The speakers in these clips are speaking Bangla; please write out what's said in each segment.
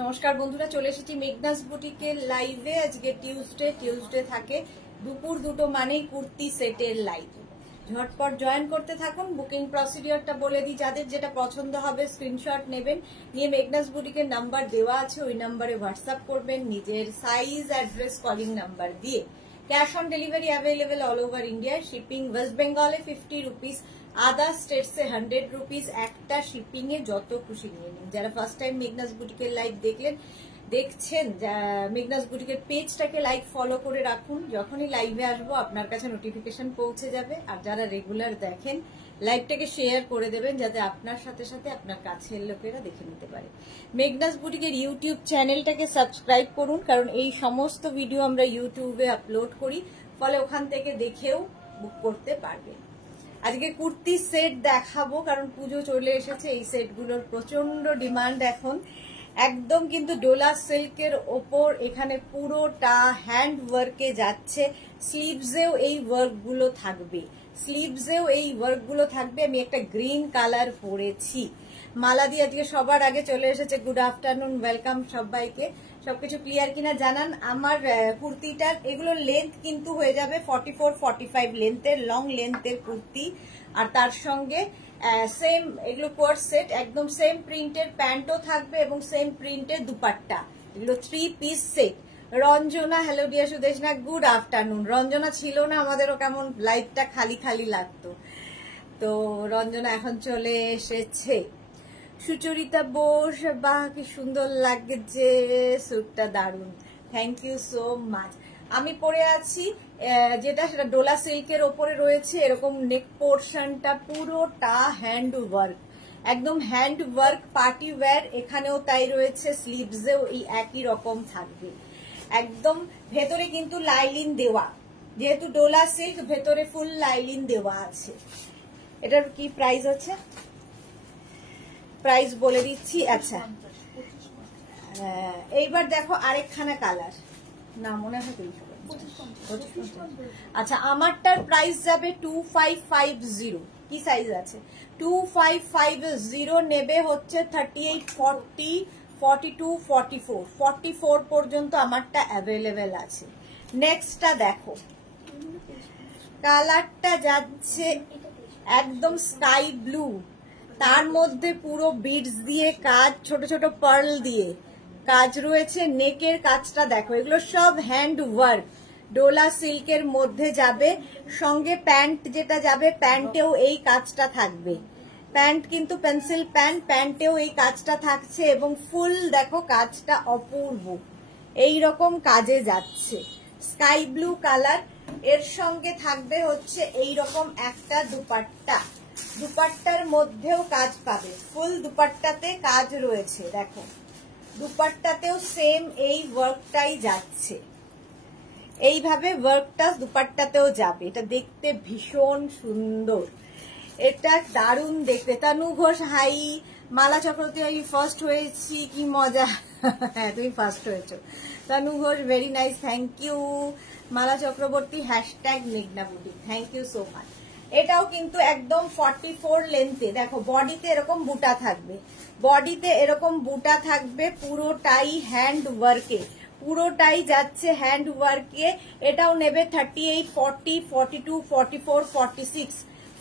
নমস্কার বন্ধুরা, চলে এসেছি মেঘনাস বুটিকের লাইভে। আজকে টিউসডে থাকে দুপুর 2টো মানেই কুর্তি সেটের লাইভ। ঝটপট জয়েন করতে থাকুন। বুকিং প্রসিডিওরটা বলে দিই, যাদের যেটা পছন্দ হবে স্ক্রিনশট নেবেন, নিয়ে মেঘনাস বুটিকের নাম্বার দেওয়া আছে, ওই নাম্বারে হোয়াটসঅ্যাপ করবেন নিজের সাইজ, অ্যাড্রেস, কলিং নাম্বার দিয়ে। Cash on delivery available all over India. Shipping West বেঙ্গলে 50 রুপিস, আদার স্টেটসে 100 রুপিস। একটা শিপিং এ যত খুশি নিয়ে নিন। যারা ফার্স্ট টাইম মেঘনাস বুটিকের লাইভ দেখছেন, মেঘনাস বুটিকের পেজটাকে লাইক ফলো করে রাখুন। যখনই লাইভে আসবো আপনার কাছে নোটিফিকেশন পৌঁছে যাবে। আর যারা রেগুলার দেখেন, লাইভটাকে শেয়ার করে দেবেন, যাতে আপনার সাথে সাথে আপনার কাছের লোকেরা দেখে নিতে পারে। মেঘনাস বুটিকের ইউটিউব চ্যানেলটাকে সাবস্ক্রাইব করুন, কারণ এই সমস্ত ভিডিও আমরা ইউটিউবে আপলোড করি, ফলে ওখান থেকে দেখেও বুক করতে পারবেন। আজকে কুর্তি সেট দেখাবো, কারণ পুজো চলে এসেছে। এই সেটগুলোর প্রচন্ড ডিমান্ড এখন। একদম কিন্তু ডোলা সিল্কের ওপর এখানে পুরোটা হ্যান্ড ওয়ার্কে যাচ্ছে। স্লিভসেও এই ওয়ার্কগুলো থাকবে। আমি একটা গ্রিন কালার পরেছি। মালা দিয়ে আজকে সবার আগে চলে এসেছে। গুড আফটারনুন, ওয়েলকাম সবাইকে। সবকিছু ক্লিয়ার কিনা জানান। আমার কুর্তিটার এগুলো লেন্থ কিন্তু হয়ে যাবে 44-45 লেন্থের, লং লেন্থের কুর্তি। আর তার সঙ্গে সেম এগুলো কোয়ার্ট সেট, একদম সেম প্রিন্টের প্যান্টও থাকবে এবং সেম প্রিন্টের দুপাট্টা। এগুলো 3 piece set. Ranjana, hello dear Sudeshna, good afternoon. Ranjana ছিল না, আমাদেরও কেমন লাইভটা খালি খালি লাগতো, তো রঞ্জনা এখন চলে এসেছে। সুচরিতা বোস, বাহ কি সুন্দর লাগছে স্যুটটা, দারুন, থ্যাংক ইউ সো মাচ। আমি পরে আছি সেটা ডোলা সিল্কের ওপরে রয়েছে। এরকম নেক পোর্শনটা পুরোটা হ্যান্ড ওয়ার্ক, একদম হ্যান্ড ওয়ার্ক, পার্টি ওয়্যার। এখানেও তাই রয়েছে, স্লিভসেও এই একই রকম থাকবে। একদম ভেতরে কিন্তু লাইলিন দেওয়া, যেহেতু ডোলা সিল্ক, ভেতরে ফুল লাইলিন দেওয়া আছে। এটার কি প্রাইস আছে, প্রাইস বলে দিচ্ছি। আচ্ছা, এইবার দেখো আরেকখানা কালার, না মনে হয় 25। আচ্ছা, আমারটার প্রাইস যাবে 2550। কি সাইজ আছে? 2550 নেবে হচ্ছে 38, 40, 42, 44, 44 পর্যন্ত আমারটা অ্যাভেলেবেল আছে। নেক্সটটা দেখো, কালারটা যাচ্ছে একদম স্কাই ব্লু, তার মধ্যে পুরো বিডস দিয়ে কাজ, ছোট ছোট পার্ল দিয়ে কাজ রয়েছে। নেকের কাজটা দেখো, এগুলো সব হ্যান্ড ওয়ার্ক, ডোলা সিল্কের মধ্যে যাবে। সঙ্গে প্যান্ট যেটা যাবে, প্যান্টেও এই কাজটা থাকবে। প্যান্ট কিন্তু পেন্সিল প্যান্ট, প্যান্টেও এই কাজটা থাকছে এবং ফুল দেখো কাজটা অপূর্ব, এই রকম কাজে যাচ্ছে। স্কাই ব্লু কালার, এর সঙ্গে থাকবে হচ্ছে এই রকম একটা দুপাট্টা। দুপাট্টার মধ্যেও কাজ পাবে, ফুল দুপাট্টাতে কাজ রয়েছে। দেখো দুপাট্টাতেও সেম এই ওয়ার্কটাই যাচ্ছে, এইভাবে ওয়ার্কটা দুপাট্টাতেও যাবে। এটা দেখতে ভীষণ সুন্দর, এটা দারুণ দেখতে। তানু ঘোষ, হাই। মালা চক্রবর্তী, আমি ফার্স্ট হয়েছি, কি মজা। হ্যাঁ, তুমি ফার্স্ট হয়েছো। Tanu Ghosh, very nice, thank you. Mala Chakraborty, hashtag মেঘনা boutique, thank you so much. এটাও কিন্তু একদম 44 লেন্থে। দেখো বডিতে এরকম বুটা থাকবে, বডিতে এরকম বুটা থাকবে, পুরোটাই হ্যান্ড ওয়ার্কে, পুরোটাই যাচ্ছে হ্যান্ড ওয়ার্কে। এটাও নেবে 38, 40, 42, 44, 46,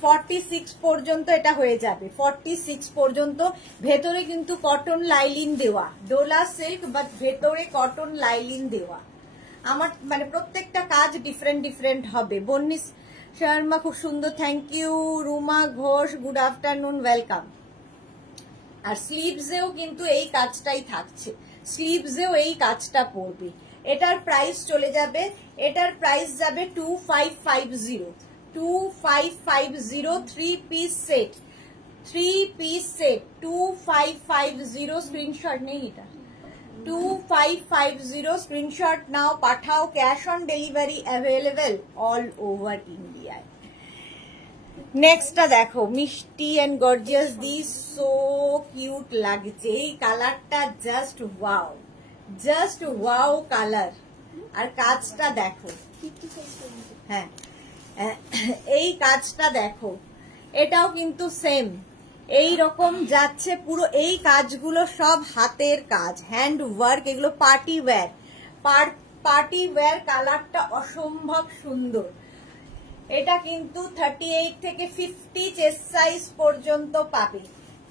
46 পর্যন্ত এটা হয়ে যাবে। 46 পর্যন্ত। ভেতরে কিন্তু কটন লাইলিন দেওয়া, ডোলা সিল্ক, বাট ভেতরে কটন লাইলিন দেওয়া। আমার মানে প্রত্যেকটা কাজ ডিফারেন্ট ডিফারেন্ট হবে। বন্নি শর্মা, খুব সুন্দর, thank you. Ruma Ghosh, good afternoon, welcome. আর স্লিভসেও কিন্তু এই কাজটাই থাকছে, স্লিভসেও এই কাজটা পড়বে। এটার প্রাইস চলে যাবে, এটার প্রাইস যাবে 2550। 2550, 3 piece set, 3 piece set, 2550। Screenshot নেই, এটা 2550। স্ক্রিনশট নাও, পাঠাও। Cash on delivery available all over ইন্ডিয়ায়। নেক্সটটা দেখো, মিষ্টি and gorgeous, this so cute লাগছে। এই কালারটা just wow, just wow colour. আর কাজটা দেখো, হ্যাঁ এই কাজটা দেখো, এটাও কিন্তু সেম এই রকম যাচ্ছে পুরো। এই কাজগুলো সব হাতের কাজ, হ্যান্ড ওয়ার্ক, এগুলো পার্টি ওয়্যার। পার্টি ওয়্যার, কালারটা অসম্ভব সুন্দর। এটা কিন্তু 38 থেকে 50 চেস্ট সাইজ পর্যন্ত পাবে,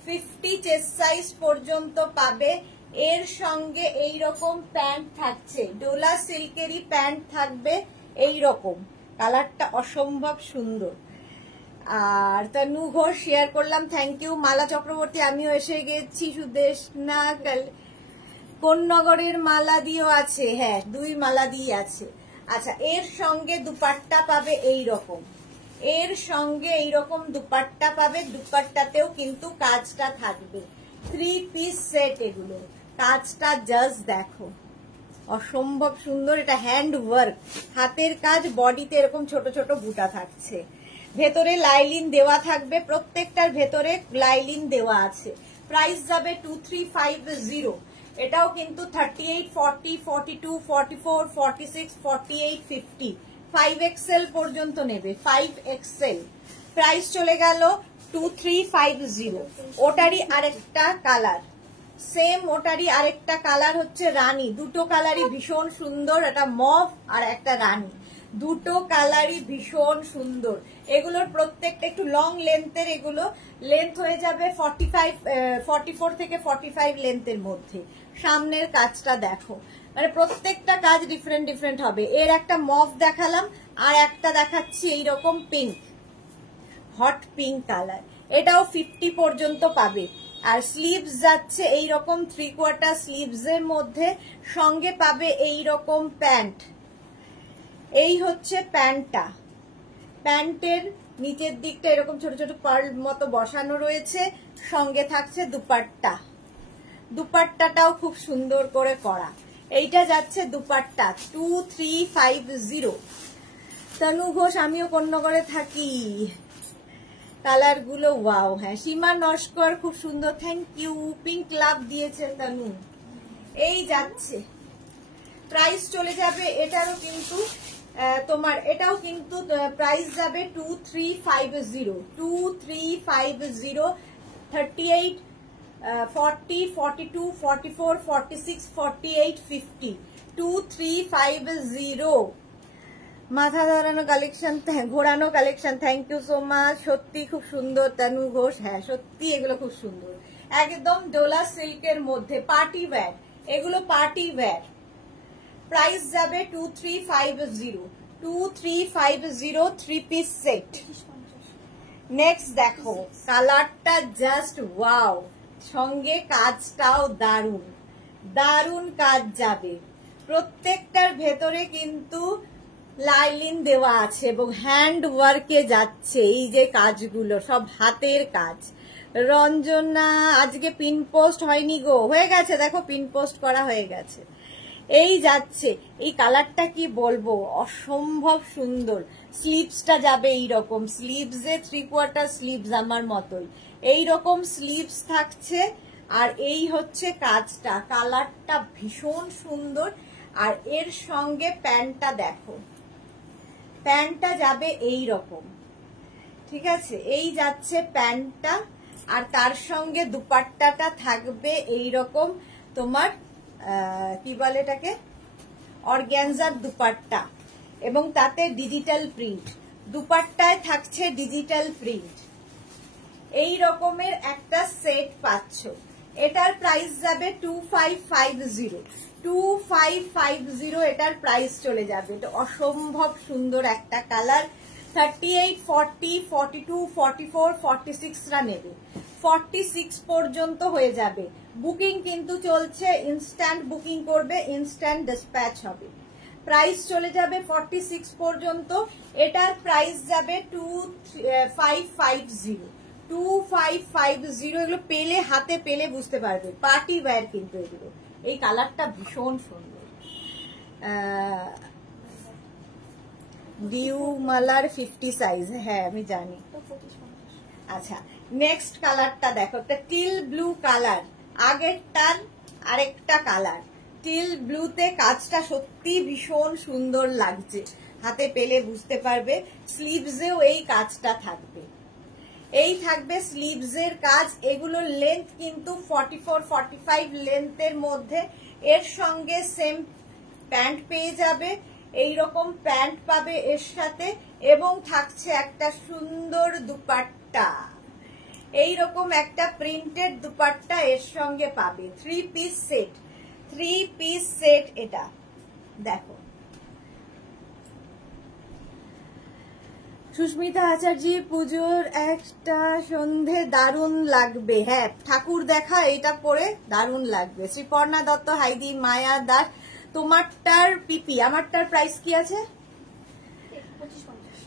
50 চেস্ট সাইজ পর্যন্ত পাবে। এর সঙ্গে এই রকম প্যান্ট থাকছে, ডোলা সিল্কেরই প্যান্ট থাকবে এই রকম। কালারটা অসম্ভব সুন্দর। আর তনু ঘোষ শেয়ার করলাম, থ্যাংক ইউ। মালা চক্রবর্তী, আমিও এসে গেছি। সুদেশ না কোন নগরের মালা দিয়েও আছে, হ্যাঁ 2 মালা দিয়ে আছে। আচ্ছা, এর সঙ্গে দুপাট্টা পাবে এই রকম, এর সঙ্গে এইরকম দুপাট্টা পাবে। দুপাট্টাতেও কিন্তু কাজটা থাকবে, 3 পিস সেট এগুলো। কাজটা জাস্ট দেখো, অসম্ভব সুন্দর। এটা হ্যান্ড ওয়ার্ক, হাতের কাজ। বডিতে এরকম ছোট ছোট বুটা থাকছে, ভেতরে লাইলিন দেওয়া থাকবে, প্রত্যেকটার ভেতরে লাইলিন দেওয়া আছে। প্রাইস যাবে 2350। এটাও কিন্তু 38, 40, 42, 44, 46, 48, 50, 5XL পর্যন্ত নেবে, 5XL। প্রাইস চলে গেল 2350। ওটারই আরেকটা কালার, সেম ওটারই আরেকটা কালার হচ্ছে রানী। দুটো কালারই ভীষণ সুন্দর, এটা মভ আর একটা রানী, দুটো কালারই ভীষণ সুন্দর। এগুলোর প্রত্যেকটা একটু লং লেন্থের, এগুলো লেন্থ হয়ে যাবে 44 থেকে 45 লেন্থের মধ্যে। সামনের কাজটা দেখো, মানে প্রত্যেকটা কাজ ডিফারেন্ট ডিফারেন্ট হবে। এর একটা মভ দেখালাম, আর একটা দেখাচ্ছি এইরকম পিঙ্ক, হট পিঙ্ক কালার। এটাও 50 পর্যন্ত পাবে। আর স্লিভস যাচ্ছে এইরকম 3/4 স্লিভস এর মধ্যে, সঙ্গে পাবে এইরকম প্যান্ট। এই হচ্ছে প্যান্টটা, প্যান্টের নিচের দিকটা এরকম ছোট ছোট পার্ল মতো বসানো রয়েছে, সঙ্গে থাকছে দুপাট্টা। দুপাট্টাটাও খুব সুন্দর করে করা। এইটা যাচ্ছে দুপাট্টা 2350। তনু ঘোষ, আমিও কোন্নগরে থাকি। কালার গুলো ওয়াও। হ্যাঁ, সীমা নস্কর, খুব সুন্দর, থ্যাংক ইউ। পিঙ্ক লাভ দিয়েছে তনু। এই যাচ্ছে, প্রাইস চলে যাবে এটারও কিন্তু তোমার, এটাও কিন্তু প্রাইস যাবে 2350, 2350। 38, 40, 42, 44, 46, 48, 50, 2350। মাথা ধরানো কালেকশন, ঘোরানো collection, thank you so much. সত্যি খুব সুন্দর তনু ঘোষ। হ্যাঁ সত্যি এগুলো খুব সুন্দর, একদম ডোলা সিল্কের মধ্যে, পার্টি ওয়্যার এগুলো, পার্টি ওয়্যার। প্রাইস যাবে 2350, 2350, 3 পিস সেট। নেক্সট দেখো, কালারটা জাস্ট ওয়াও, সঙ্গে কাজটাও দারুন, দারুন কাজ যাবে। প্রত্যেকটার ভেতরে কিন্তু লাইলিন দেওয়া আছে এবং হ্যান্ড ওয়ার্কে যাচ্ছে। এই যে কাজগুলো সব হাতের কাজ। রঞ্জনা, আজকে পিন পোস্ট হয়নি গো, হয়ে গেছে, দেখো পিন পোস্ট করা হয়ে গেছে। এই যাচ্ছে, এই কালারটা কি বলবো, অসম্ভব সুন্দর। স্লিভসটা যাবে এইরকম, স্লিভসে 3/4 স্লিভস আমার মতোই, এইরকম স্লিভস থাকছে। আর এই হচ্ছে কাজটা, কালারটা ভীষণ সুন্দর। আর এর সঙ্গে প্যান্টটা দেখো, প্যান্টটা যাবে এই রকম, ঠিক আছে, এই যাচ্ছে প্যান্টটা। আর তার সঙ্গে দুপাট্টাটা থাকবে এই রকম তোমার কি বলে এটাকে, অর্গ্যানজার দুপাট্টা, এবং তাতে ডিজিটাল প্রিন্ট। দুপাট্টায় থাকছে ডিজিটাল প্রিন্ট। এই রকমের একটা সেট পাচ্ছ। এটার প্রাইস যাবে 2550, 2550 এটার প্রাইস চলে যাবে। এটা অসম্ভব সুন্দর একটা কালার। 38, 40, 42, 44, 46 রা নেবে, 46 পর্যন্ত হয়ে যাবে। বুকিং কিন্তু চলছে, ইনস্ট্যান্ট বুকিং করবে, ইনস্ট্যান্ট ডিসপ্যাচ হবে। প্রাইস চলে যাবে 46 পর্যন্ত। এটার প্রাইস যাবে 2550, 2550। এগুলো পেলে, হাতে পেলে বুঝতে পারবে, পার্টি ওয়্যার কিন্তু এগুলো। এই কালারটা ভীষণ সুন্দর। ডিউ মালার 50 সাইজ, হ্যাঁ আমি জানি। আচ্ছা, নেক্সট কালারটা দেখো, একটা টিল ব্লু কালার, আগেরটার আরেকটা কালার। টিল ব্লুতে কাজটা সত্যি ভীষণ সুন্দর লাগছে, হাতে পেলে বুঝতে পারবে। স্লিভসেও এই কাজটা থাকবে, এই থাকবে স্লিভস এর কাজ। এগুলো লেন্থ কিন্তু 44-45 লেন্থের মধ্যে। এর সঙ্গে সেম প্যান্ট পেয়ে যাবে, এইরকম প্যান্ট পাবে এর সাথে, এবং থাকছে একটা সুন্দর দুপাট্টা, এইরকম একটা প্রিন্টেড দুপাট্টা এর সঙ্গে পাবে। 3 পিস সেট, 3 পিস সেট এটা দেখো। সুস্মিতা আচার্য, পুজোর একটা সন্ধে দারুণ লাগবে। হ্যাঁ, ঠাকুর দেখা এটা পরে দারুণ লাগবে। শ্রীপর্ণা দত্ত, হাইদি, মায়া দাস, তোমারটার পিপি, আমারটার প্রাইস কি আছে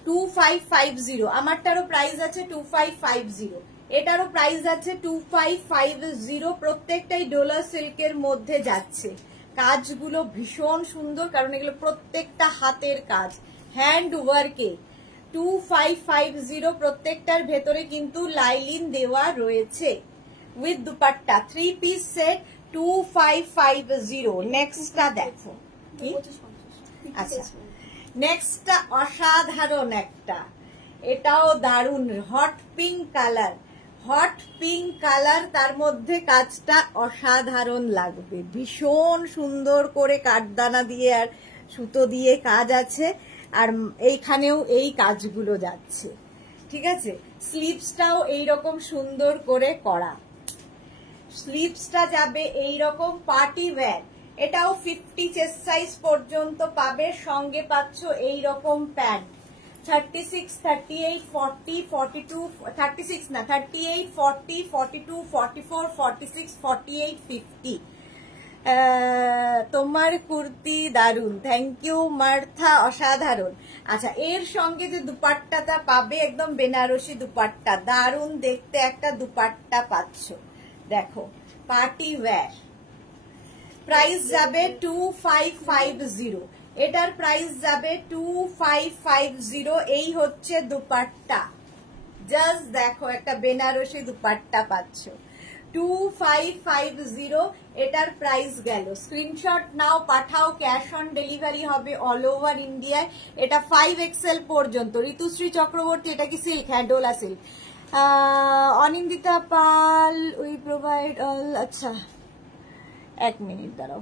2550, আমারটারও প্রাইস আছে 2550, এটারও প্রাইস আছে 2550। প্রত্যেকটাই ডোলা সিল্কের মধ্যে যাচ্ছে। কাজগুলো ভীষণ সুন্দর, কারণ এগুলো প্রত্যেকটা হাতের কাজ, হ্যান্ড ওয়ার্কে। 2550, প্রত্যেকটার ভেতরে কিন্তু লাইলিন দেওয়া রয়েছে উইথ দুপাট্টা। 3 piece set 2550। নেক্সটটা দেখো কি, আচ্ছা নেক্সটটা অসাধারণ একটা, এটাও দারুণ, hot pink colour, hot pink colour, তার মধ্যে কাজটা অসাধারণ লাগবে। ভীষণ সুন্দর করে কাঠদানা দিয়ে আর সুতো দিয়ে কাজ আছে, আর এইখানেও এই কাজগুলো যাচ্ছে, ঠিক আছে। স্লিভসটাও এইরকম সুন্দর করে করা, স্লিভসটা যাবে এইরকম পার্টি ওয়্যার। এটাও 50 চেস্ট সাইজ পর্যন্ত পাবে, সঙ্গে পাচ্ছ এইরকম প্যান্ট। 36, 38, 40, 42, 36 না 38, 40, 42, 44, 46, 48, 50। তোমার কুর্তি দারুন, থ্যাংক ইউ মার্থা, অসাধারণ। আচ্ছা, এর সঙ্গে যে দুপাট্টাটা পাবে, একদম বেনারসি দুপাট্টা, দারুন দেখতে একটা দুপাট্টা পাচ্ছ, দেখো পার্টি ওয়্যার। প্রাইস যাবে 2550, এটার প্রাইস যাবে 2550। এই হচ্ছে দুপাট্টা, জাস্ট দেখো একটা বেনারসি দুপাট্টা পাচ্ছ 2550, এটার প্রাইস গেল। স্ক্রিনশট নাও, পাঠাও, ক্যাশ অন ডেলিভারি হবে অল ওভার ইন্ডিয়ায়। এটা 5XL পর্যন্ত। ঋতুশ্রী চক্রবর্তী, এটা কি সিল্ক? হ্যাঁ, Dola silk. Anindita Pal, we provide all, আচ্ছা এক মিনিট দাঁড়াও,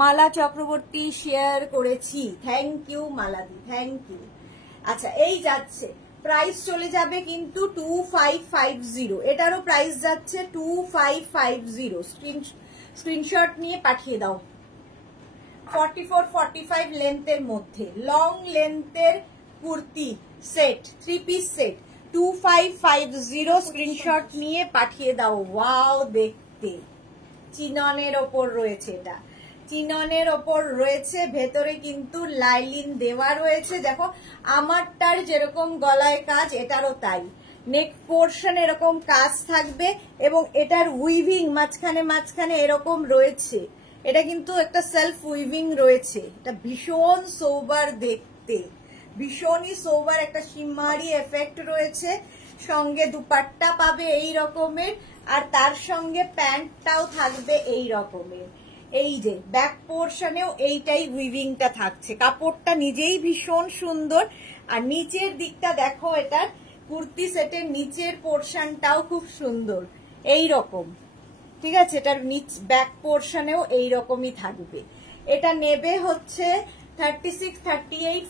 মালা চক্রবর্তী শেয়ার করেছি, থ্যাংক ইউ মালাদি, থ্যাংক ইউ। আচ্ছা, এই যাচ্ছে, প্রাইস চলে যাবে কিন্তু 2550, এটারও প্রাইস যাচ্ছে 2550। স্ক্রিনশট নিয়ে পাঠিয়ে দাও। 44-45 লেন্থের মধ্যে, লং লেন্থের kurti set, 3 piece set 2550। Screenshot নিয়ে পাঠিয়ে দাও। ওয়াও দেখতে, চিননের ওপর রয়েছে, এটা চিননের ওপর রয়েছে, ভেতরে কিন্তু লাইলিন দেওয়া রয়েছে। দেখো আমারটার যেরকম গলায় কাজ, এটারও তাই। নেক পোর্শন এরকম কাজ থাকবে, এবং এটার উইভিং মাঝখানে মাঝখানে এরকম রয়েছে। এটা কিন্তু একটা সেলফ উইভিং রয়েছে। এটা ভীষণ সোবার দেখতে, ভীষণই সোবার, একটা শিমারি এফেক্ট রয়েছে। সঙ্গে দুপাট্টা পাবে এই রকমের, আর তার সঙ্গে প্যান্টটাও থাকবে এই রকমের। এই যে ব্যাক পোর্শনেও এইটাই উইভিংটা থাকছে। কাপড়টা নিজেই ভীষণ সুন্দর, আর নিচের দিকটা দেখো, এটার কুর্তি সেটের নিচের পোর্শনটাও খুব সুন্দর এই রকম, ঠিক আছে। এটার নিচ ব্যাক পোর্শনেও এইরকমই থাকবে। এটা নেবে হচ্ছে 36, 38,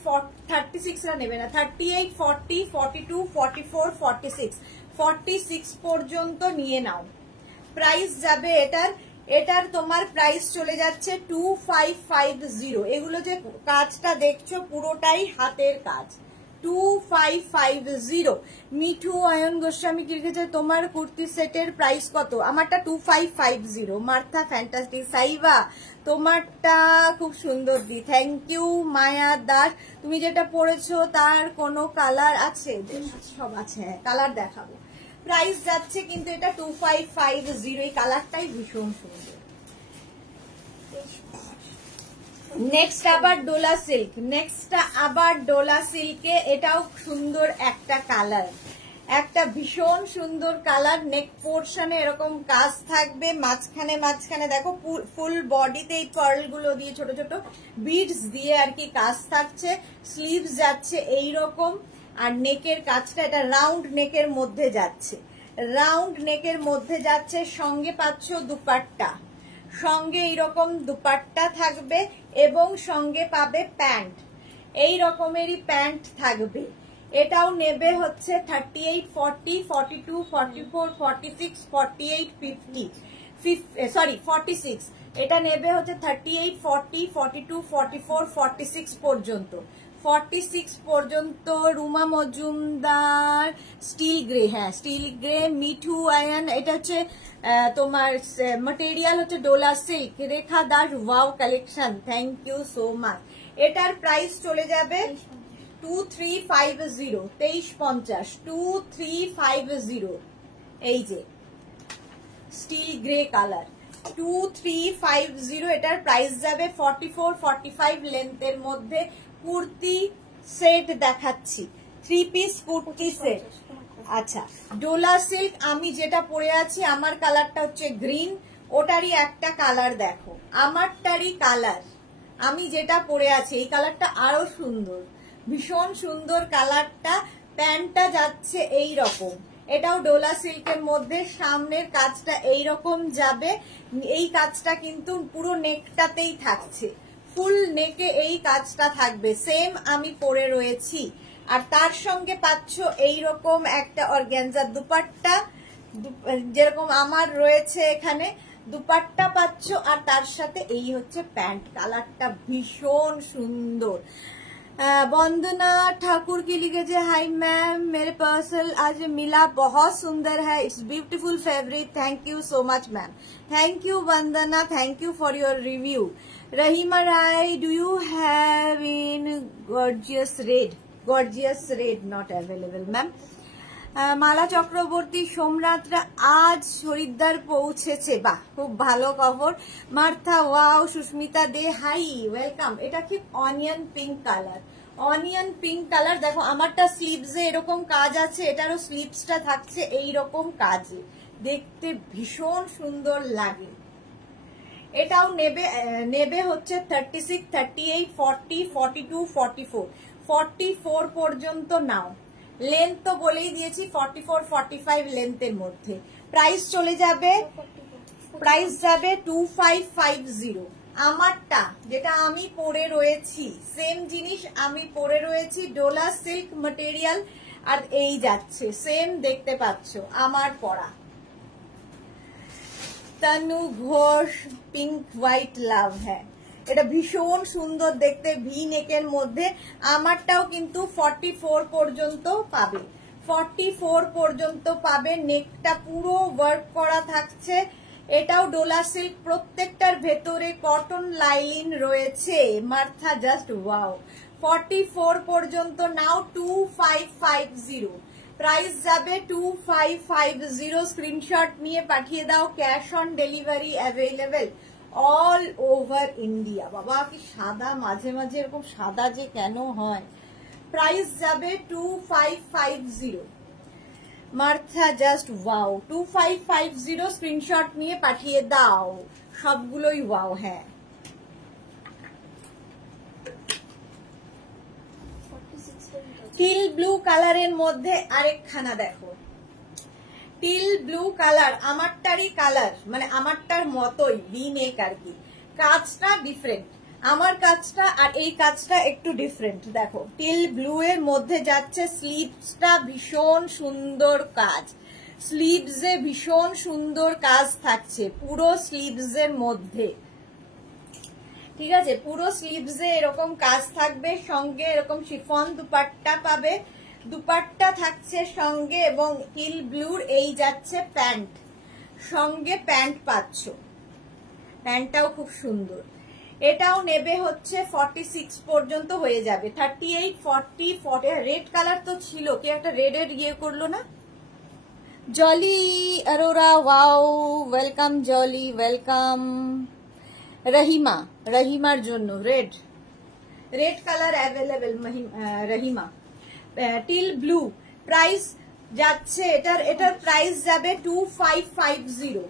36 নেবে না, 38, 40, 42, 44, 46, 46 পর্যন্ত নিয়ে নাও। প্রাইস যাবে এটার তোমার প্রাইস চলে যাচ্ছে 2550। এগুলো যে কাজটা দেখছো পুরোটাই হাতের কাজ, 2550। মিঠু অয়ন গোস্বামী লিখেছে তোমার কুর্তি সেটের প্রাইস কত? আমারটা 2550। মার্থা ফ্যান্টাস্টিক, সাইবা তোমারটা খুব সুন্দর দি, থ্যাংক ইউ। মায়া দাস, তুমি যেটা পরেছো তার কোনো কালার আছে? সব আছে, হ্যাঁ কালার দেখাবো। প্রাইস যাচ্ছে কিন্তু এটা 2550, এই কালারটাই ভীষণ সুন্দর। নেক্সট আবার ডোলা সিল্ক, নেক্সট আবার ডোলা সিল্কে, এটাও সুন্দর একটা কালার। একটা ভীষণ সুন্দর কালার, নেক পোর্শনে এরকম কাজ থাকবে, মাঝখানে মাঝখানে দেখো ফুল বডিতে এই পার্ল গুলো দিয়ে ছোট ছোট বিডস দিয়ে আর কি কাজ থাকছে, স্লিভস যাচ্ছে এইরকম, আর নেকের কাজটা এটা রাউন্ড নেকের মধ্যে যাচ্ছে, রাউন্ড নেকের মধ্যে যাচ্ছে, সঙ্গে পাচ্ছ দুপাট্টা, সঙ্গে এইরকম দুপাট্টা থাকবে এবং সঙ্গে পাবে প্যান্ট, এই রকমেরই প্যান্ট থাকবে। এটাও নেবে হচ্ছে 38, 40, 42, 44, 46, 48, 50, সরি 46, এটা নেবে হচ্ছে 38, 40, 42, 44, 46 পর্যন্ত, 46 পর্যন্ত। রুমা মজুমদার স্টিল গ্রে, হ্যাঁ স্টিল গ্রে, মিঠু আয়ন, এটা হচ্ছে তোমার ম্যাটেরিয়াল হচ্ছে Dola silk, Rekha Das wow collection, thank you so much. এটার প্রাইস চলে যাবে 2350, 2350, 2350, এই যে স্টিল গ্রে কালার 2350, এটার প্রাইস যাবে 44, 45 লেন্থের মধ্যে। কুর্তি সেট দেখাচ্ছি, 3 পিস কুর্তি সেট। আচ্ছা, ডোলা সিল্ক আমি যেটা পরে আছি, আমার কালারটা হচ্ছে গ্রিন, ওটারই একটা কালার দেখো, আমারটারই কালার, আমি যেটা পরে আছি এই কালারটা আরো সুন্দর, ভীষণ সুন্দর কালারটা। প্যান্টটা যাচ্ছে এই রকম, এটাও ডোলা সিল্কের মধ্যে, সামনের কাজটা এই রকম যাবে, এই কাজটা কিন্তু পুরো নেকটাতেই থাকছে, ফুল নেকে এই কাজটা থাকবে, সেম আমি পরে রয়েছি। আর তার সঙ্গে পাচ্ছ এইরকম একটা অর্গানজার দুপাট্টা, যেরকম আমার রয়েছে এখানে দুপাট্টা পাচ্ছ, আর তার সাথে এই হচ্ছে প্যান্ট, কালারটা ভীষণ সুন্দর। वंदना ठाकुर की लिखे, हाय मैम, मेरे पार्सल आज मिला, बहुत सुंदर है, it's beautiful fabric, thank you so much ma'am, thank you Vandana, thank you for your review. Rahima Rai, do you have in gorgeous red? Gorgeous red not available ma'am. Mala Chakraborty, সোমরাতরা আজ হরিদ্বার পৌঁছেছে, বাহ খুব ভালো খবর। Martha wow, Susmita Dey hi welcome. এটা কি onion pink colour, onion pink colour, দেখো আমারটা স্লিভসে এরকম কাজ আছে, এটারও স্লিভসটা থাকছে এইরকম কাজে, দেখতে ভীষণ সুন্দর লাগে। এটাও নেবে হচ্ছে 36, 38, 40, 42, 44, 44 পর্যন্ত নাও, লেন্থ তো বলেই দিয়েছি 44, 45 লেন্থের মধ্যে। প্রাইস চলে যাবে, প্রাইস যাবে 2550। আমারটা যেটা আমি পরে রয়েছি সেম জিনিস আমি পরে রয়েছি, ডোলা সিল্ক ম্যাটেরিয়াল, আর এই যাচ্ছে সেম দেখতে পাচ্ছ আমার পরা। তনু ঘোষ, পিঙ্ক হোয়াইট লাভ, হ্যাঁ এটা ভীষণ সুন্দর দেখতে, ভি নেকের মধ্যে। আমারটাও কিন্তু 44 পর্যন্ত পাবে, 44 পর্যন্ত পাবে, নেকটা পুরো ওয়ার্ক করা থাকছে। এটাও ডোলা সিল্ক, প্রত্যেকটার ভেতরে কটন লাইলিন রয়েছে। মার্থা জাস্ট ওয়াও, 44 পর্যন্ত নাও 2550, প্রাইস যাবে 2550। স্ক্রিনশট নিয়ে পাঠিয়ে দাও, cash on delivery available all over India. বাবা কি সাদা, মাঝে মাঝে এরকম সাদা যে কেন হয়। প্রাইস যাবে 2550। মার্থা জাস্ট ওয়াও, 2550, স্ক্রিনশট নিয়ে পাঠিয়ে দাও, সবগুলোই ওয়াও। হ্যাঁ টিল ব্লু কালারের মধ্যে আরেকখানা দেখো, টিল ব্লু কালার, আমারটারই কালার, মানে আমারটার মতোই ভি নেক আর কি, কাজটা ডিফারেন্ট, আমার কাজটা আর এই কাজটা একটু ডিফারেন্ট। দেখো টিল ব্লু এর মধ্যে যাচ্ছে, স্লিভসটা ভীষণ সুন্দর কাজ, স্লিভসে ভীষণ সুন্দর কাজ থাকছে পুরো স্লিভসের মধ্যে, ঠিক আছে, পুরো স্লিভসে এরকম কাজ থাকবে, সঙ্গে এরকম শিফন দুপাট্টা পাবে, দুপাট্টা থাকছে সঙ্গে, এবং টিল ব্লুর এই যাচ্ছে প্যান্ট, সঙ্গে প্যান্ট পাচ্ছ, প্যান্টটাও খুব সুন্দর। এটাও নেবে হচ্ছে 46 পর্যন্ত হয়ে যাবে, 38, 40, 40। রেড কালার তো ছিল, কি একটা রেডের ইয়ে করলো না। Jolly Arora wow, welcome Jolly, welcome. Rahima, রহিমার জন্য red, red colour available Rahima. Teal blue, price যাচ্ছে এটার প্রাইস যাবে 2550।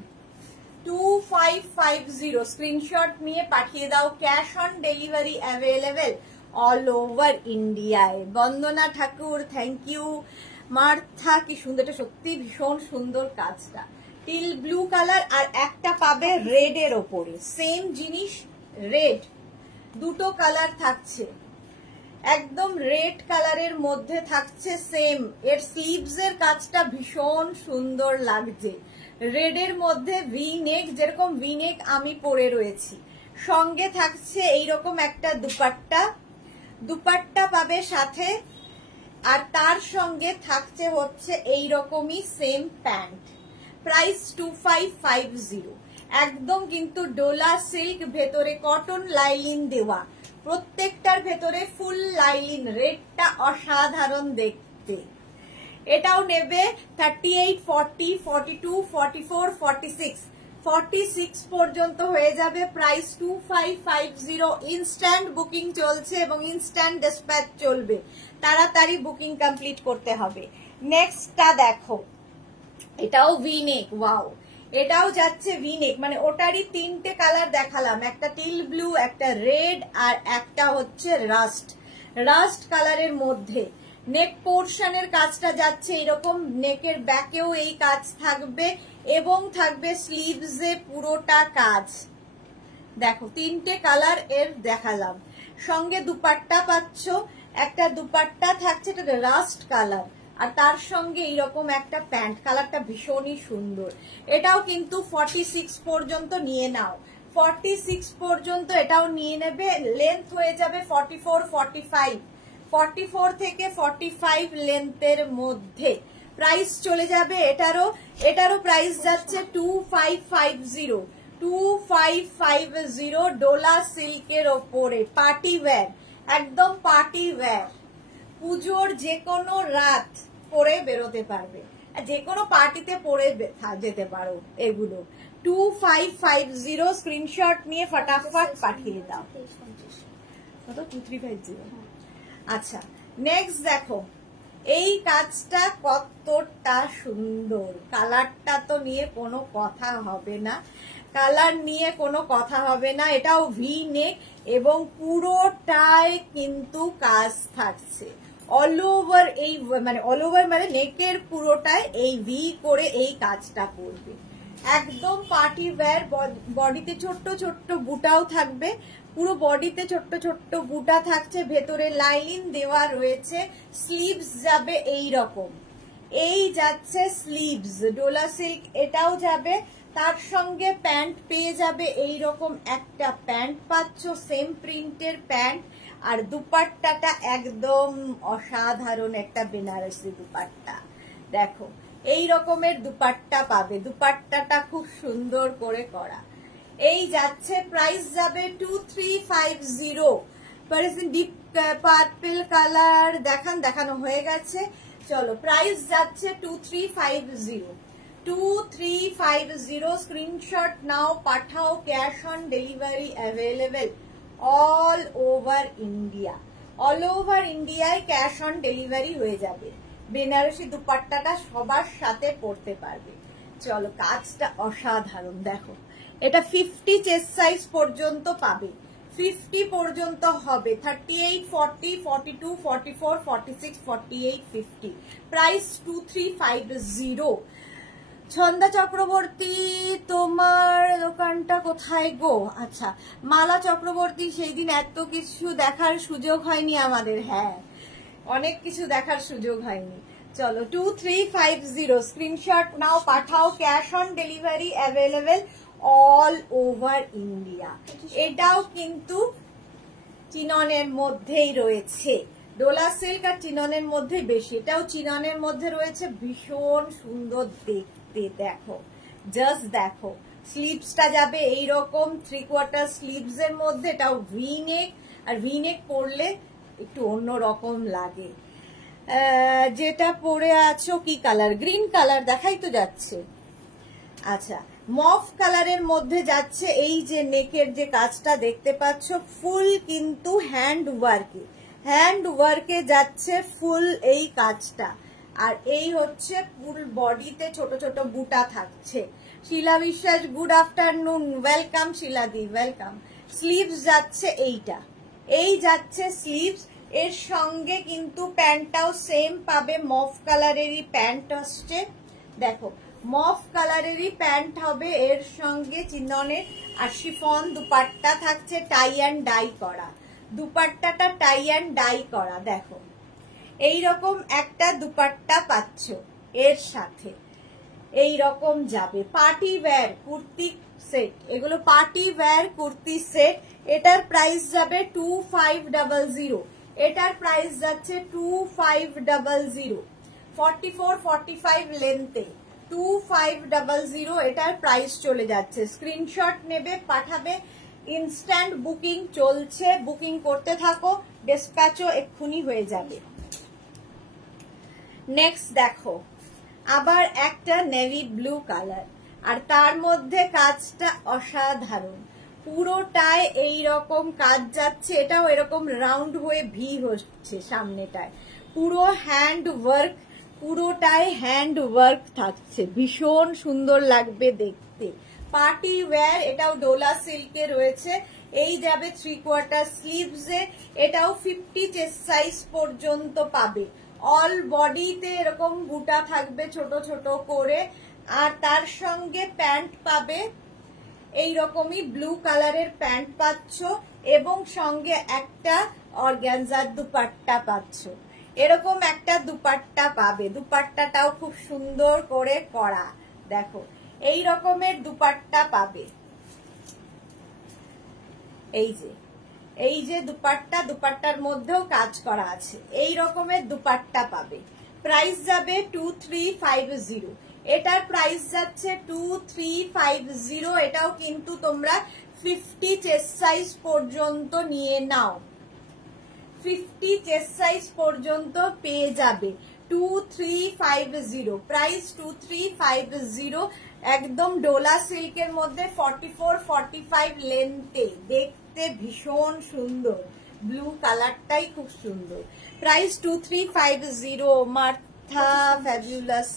2550 স্ক্রিনশট নিয়ে পাঠিয়ে দাও। Cash on delivery available all over ইন্ডিয়ায়। বন্দনা ঠাকুর থ্যাংক ইউ। মার্থা কি সুন্দর, এটা সত্যি ভীষণ সুন্দর কাজটা। টিল ব্লু কালার আর একটা পাবে রেড এর ওপরে, সেম জিনিস রেড, দুটো কালার থাকছে, একদম রেড কালারের মধ্যে থাকছে সেম। এর স্লিভস এর কাজটা ভীষণ সুন্দর লাগছে, রেড এর মধ্যে ভি নেক, যেরকম ভি নেক আমি পরে রয়েছি। সঙ্গে থাকছে এইরকম একটা দুপাট্টা, দুপাট্টা পাবে সাথে, আর তার সঙ্গে থাকছে হচ্ছে এইরকমই সেম প্যান্ট। প্রাইস 2550। একদম কিন্তু ডোলা সিল্ক, ভেতরে কটন লাইলিন দেওয়া, প্রত্যেকটার ভেতরে ফুল লাইলিন। রেডটা অসাধারণ দেখতে। এটাও নেবে 38, 40, 42, 44, 46, 46 পর্যন্ত হয়ে যাবে। প্রাইস 2550। ইনস্ট্যান্ট বুকিং চলছে এবং ইনস্ট্যান্ট ডিসপ্যাচ চলবে, তাড়াতাড়ি বুকিং কমপ্লিট করতে হবে। নেক্সটটা দেখো, এটাও ভি নেক। ওয়াও, এটাও যাচ্ছে ভি নেক, মানে ওটারই তিনটে কালার দেখালাম, একটা টিল ব্লু, একটা রেড, আর একটা হচ্ছে রাস্ট কালারের মধ্যে। নেক পোর্শনের কাজটা যাচ্ছে এরকম, নেকের ব্যাকেও এই কাজ থাকবে এবং থাকবে স্লিভসে পুরোটা কাজ। দেখো তিনটে কালার এর দেখালাম। সঙ্গে দুপাট্টা পাচ্ছ, একটা দুপাট্টা থাকছে, এটা রাস্ট কালার, আর তার সঙ্গে এইরকম একটা প্যান্ট। কালারটা ভীষণই সুন্দর। এটাও কিন্তু 46 পর্যন্ত নিয়ে নাও, 46 পর্যন্ত এটাও নিয়ে নেবে। লেন্থ হয়ে যাবে 44, 45, 44 থেকে 45 লেন্থের মধ্যে। প্রাইস চলে যাবে এটারও প্রাইস যাচ্ছে 2550। 2550 ডোলা সিল্কের ওপরে, পার্টি ওয়্যার, একদম পার্টি ওয়্যার। পুজোর যে কোনো রাত পরে বেরোতে পারবে, যে কোনো পার্টিতে পরে যেতে পারো এগুলো। 2550 স্ক্রিনশট নিয়ে ফটাফট পাঠিয়ে দাও। কত? 2350। আচ্ছা, নেক্সট দেখো, এই কাজটা কতটা সুন্দর। কালারটা তো নিয়ে কোনো কথা হবে না, কালার নিয়ে কোনো কথা হবে না। এটাও ভি নেক এবং পুরোটাই কিন্তু কাজ থাকছে অল ওভার। এই মানে অল ওভার মানে নেকের পুরোটাই এই ভি করে এই কাজটা করবে, একদম পার্টি ওয়্যার। বডিতে ছোট্ট ছোট্ট বুটাও থাকবে, পুরো বডিতে ছোট্ট ছোট্ট বুটা থাকছে, ভেতরে লাইনিং দেওয়া রয়েছে। স্লিভস যাবে এই রকম, এই যাচ্ছে স্লিভস ডোলা সিল্ক, এটাও যাবে। তার সঙ্গে প্যান্ট পেয়ে যাবে এই রকম একটা প্যান্ট পাচ্ছ, সেম প্রিন্টের প্যান্ট। আর দুপাট্টাটা একদম অসাধারণ একটা বেনারসি দুপাট্টা। দেখো এই রকমের দুপাট্টা পাবে, দুপাট্টাটা খুব সুন্দর করে করা। এই যাচ্ছে, প্রাইস যাবে 2350। ডিপ পার্পল কালার দেখানো হয়ে গেছে। চলো, প্রাইস যাচ্ছে 2350। 2350 স্ক্রিনশট নাও, পাঠাও। Cash on delivery available all over India. All over ইন্ডিয়ায় ক্যাশ অন ডেলিভারি হয়ে যাবে। বেনারসি দুপাট্টাটা সবার সাথে পরতে পারবে। চলো, কাজটা অসাধারণ। দেখো, এটা 50 চেস্ট সাইজ পর্যন্ত পাবে, 50 পর্যন্ত হবে। 38, 40, 42, 44, 46, 48, 50। প্রাইস 2350। ছন্দা চক্রবর্তী, তোমার দোকানটা কোথায় গো? আচ্ছা, মালা চক্রবর্তী, সেই দিন এত কিছু দেখার সুযোগ হয়নি আমাদের। হ্যাঁ, অনেক কিছু দেখার সুযোগ হয়নি। চলো, 2350 স্ক্রিনশট নাও, পাঠাও। Cash on delivery available all over India. এটাও কিন্তু চিননের মধ্যেই রয়েছে, ডোলা সিল্ক আর চিননের মধ্যে বেশি। এটাও চিননের মধ্যে রয়েছে, ভীষণ সুন্দর দেখতে। দেখো, জাস্ট দেখো, স্লিভসটা যাবে এইরকম 3/4 স্লিভস এর মধ্যে। এটাও ভি নেক, আর ভি নেক পরলে একটু অন্যরকম লাগে। যেটা পরে আছো কি কালার? গ্রিন কালার দেখাই তো যাচ্ছে। আচ্ছা, মফ কালারের মধ্যে যাচ্ছে। এই যে নেকের যে কাজটা দেখতে পাচ্ছ, ফুল কিন্তু হ্যান্ড ওয়ার্কে যাচ্ছে ফুল এই কাজটা। আর এই হচ্ছে ফুল বডিতে ছোট ছোট বুটা থাকছে। Shila Biswas, good afternoon, welcome শিলাদি, ওয়েলকাম। স্লিভস যাচ্ছে এইটা, এই যাচ্ছে স্লিভস। এর সঙ্গে কিন্তু প্যান্টটাও সেম পাবে, মফ কালারেরই প্যান্ট আসছে, দেখো মফ কালারেরই প্যান্ট হবে এর সঙ্গে চিননের। আর শিফন দুপাট্টা থাকছে, টাই অ্যান্ড ডাই করা, দুপাট্টাটা টাই অ্যান্ড ডাই করা, দেখো এইরকম একটা দুপাট্টা পাচ্ছ এর সাথে। এই রকম যাবে পার্টি ওয়্যার কুর্তি সেট, এগুলো পার্টি ওয়্যার কুর্তি সেট। এটার প্রাইস যাবে 2500, এটার প্রাইস যাচ্ছে 2500, 44-45 লেন্থে 2500 এটার প্রাইস চলে যাচ্ছে। স্ক্রিনশট নেবে, পাঠাবে, ইনস্ট্যান্ট বুকিং চলছে, বুকিং করতে থাকো, ডিসপ্যাচও এক্ষুনি হয়ে যাবে। নেক্সট দেখো আবার একটা নেভি ব্লু কালার, আর তার মধ্যে কাজটা অসাধারণ, পুরোটায় এইরকম কাজ যাচ্ছে, এটাও এরকম রাউন্ড হয়ে ভি হচ্ছে সামনেটায়, পুরো হ্যান্ড ওয়ার্ক, পুরোটায় হ্যান্ড ওয়ার্ক থাকছে, ভীষণ সুন্দর লাগবে দেখতে। পার্টি ওয়্যার, এটাও ডোলা সিল্কে রয়েছে, এই যাবে 3/4 স্লিভসে, এটাও 50 চেস্ট সাইজ পর্যন্ত পাবে। অল বডিতে এরকম বুটা থাকবে ছোট ছোট করে, আর তার সঙ্গে প্যান্ট পাবে এইরকমই ব্লু কালারের প্যান্ট পাচ্ছ, এবং সঙ্গে একটা অর্গানজার দুপাট্টা পাচ্ছ, এরকম একটা দুপাট্টা পাবে। দুপাট্টাটাও খুব সুন্দর করে করা, দেখো এই রকমের দুপাট্টা পাবে। এই যে দুপাট্টা, দুপাট্টার মধ্যেও কাজ করা আছে, এই রকমের দুপাট্টা পাবে। প্রাইস যাবে 2350, এটার প্রাইস যাচ্ছে 2350। এটাও কিন্তু তোমরা 50 চেস্ট সাইজ পর্যন্ত নিয়ে নাও, 50 চেস্ট সাইজ পর্যন্ত পেয়ে যাবে। 2350, প্রাইস 2350, একদম ডোলা সিল্কের মধ্যে 44-45 লেন্থে, দেখতে ভীষণ সুন্দর, ব্লু কালারটাই খুব সুন্দর। Price 2350, Martha fabulous.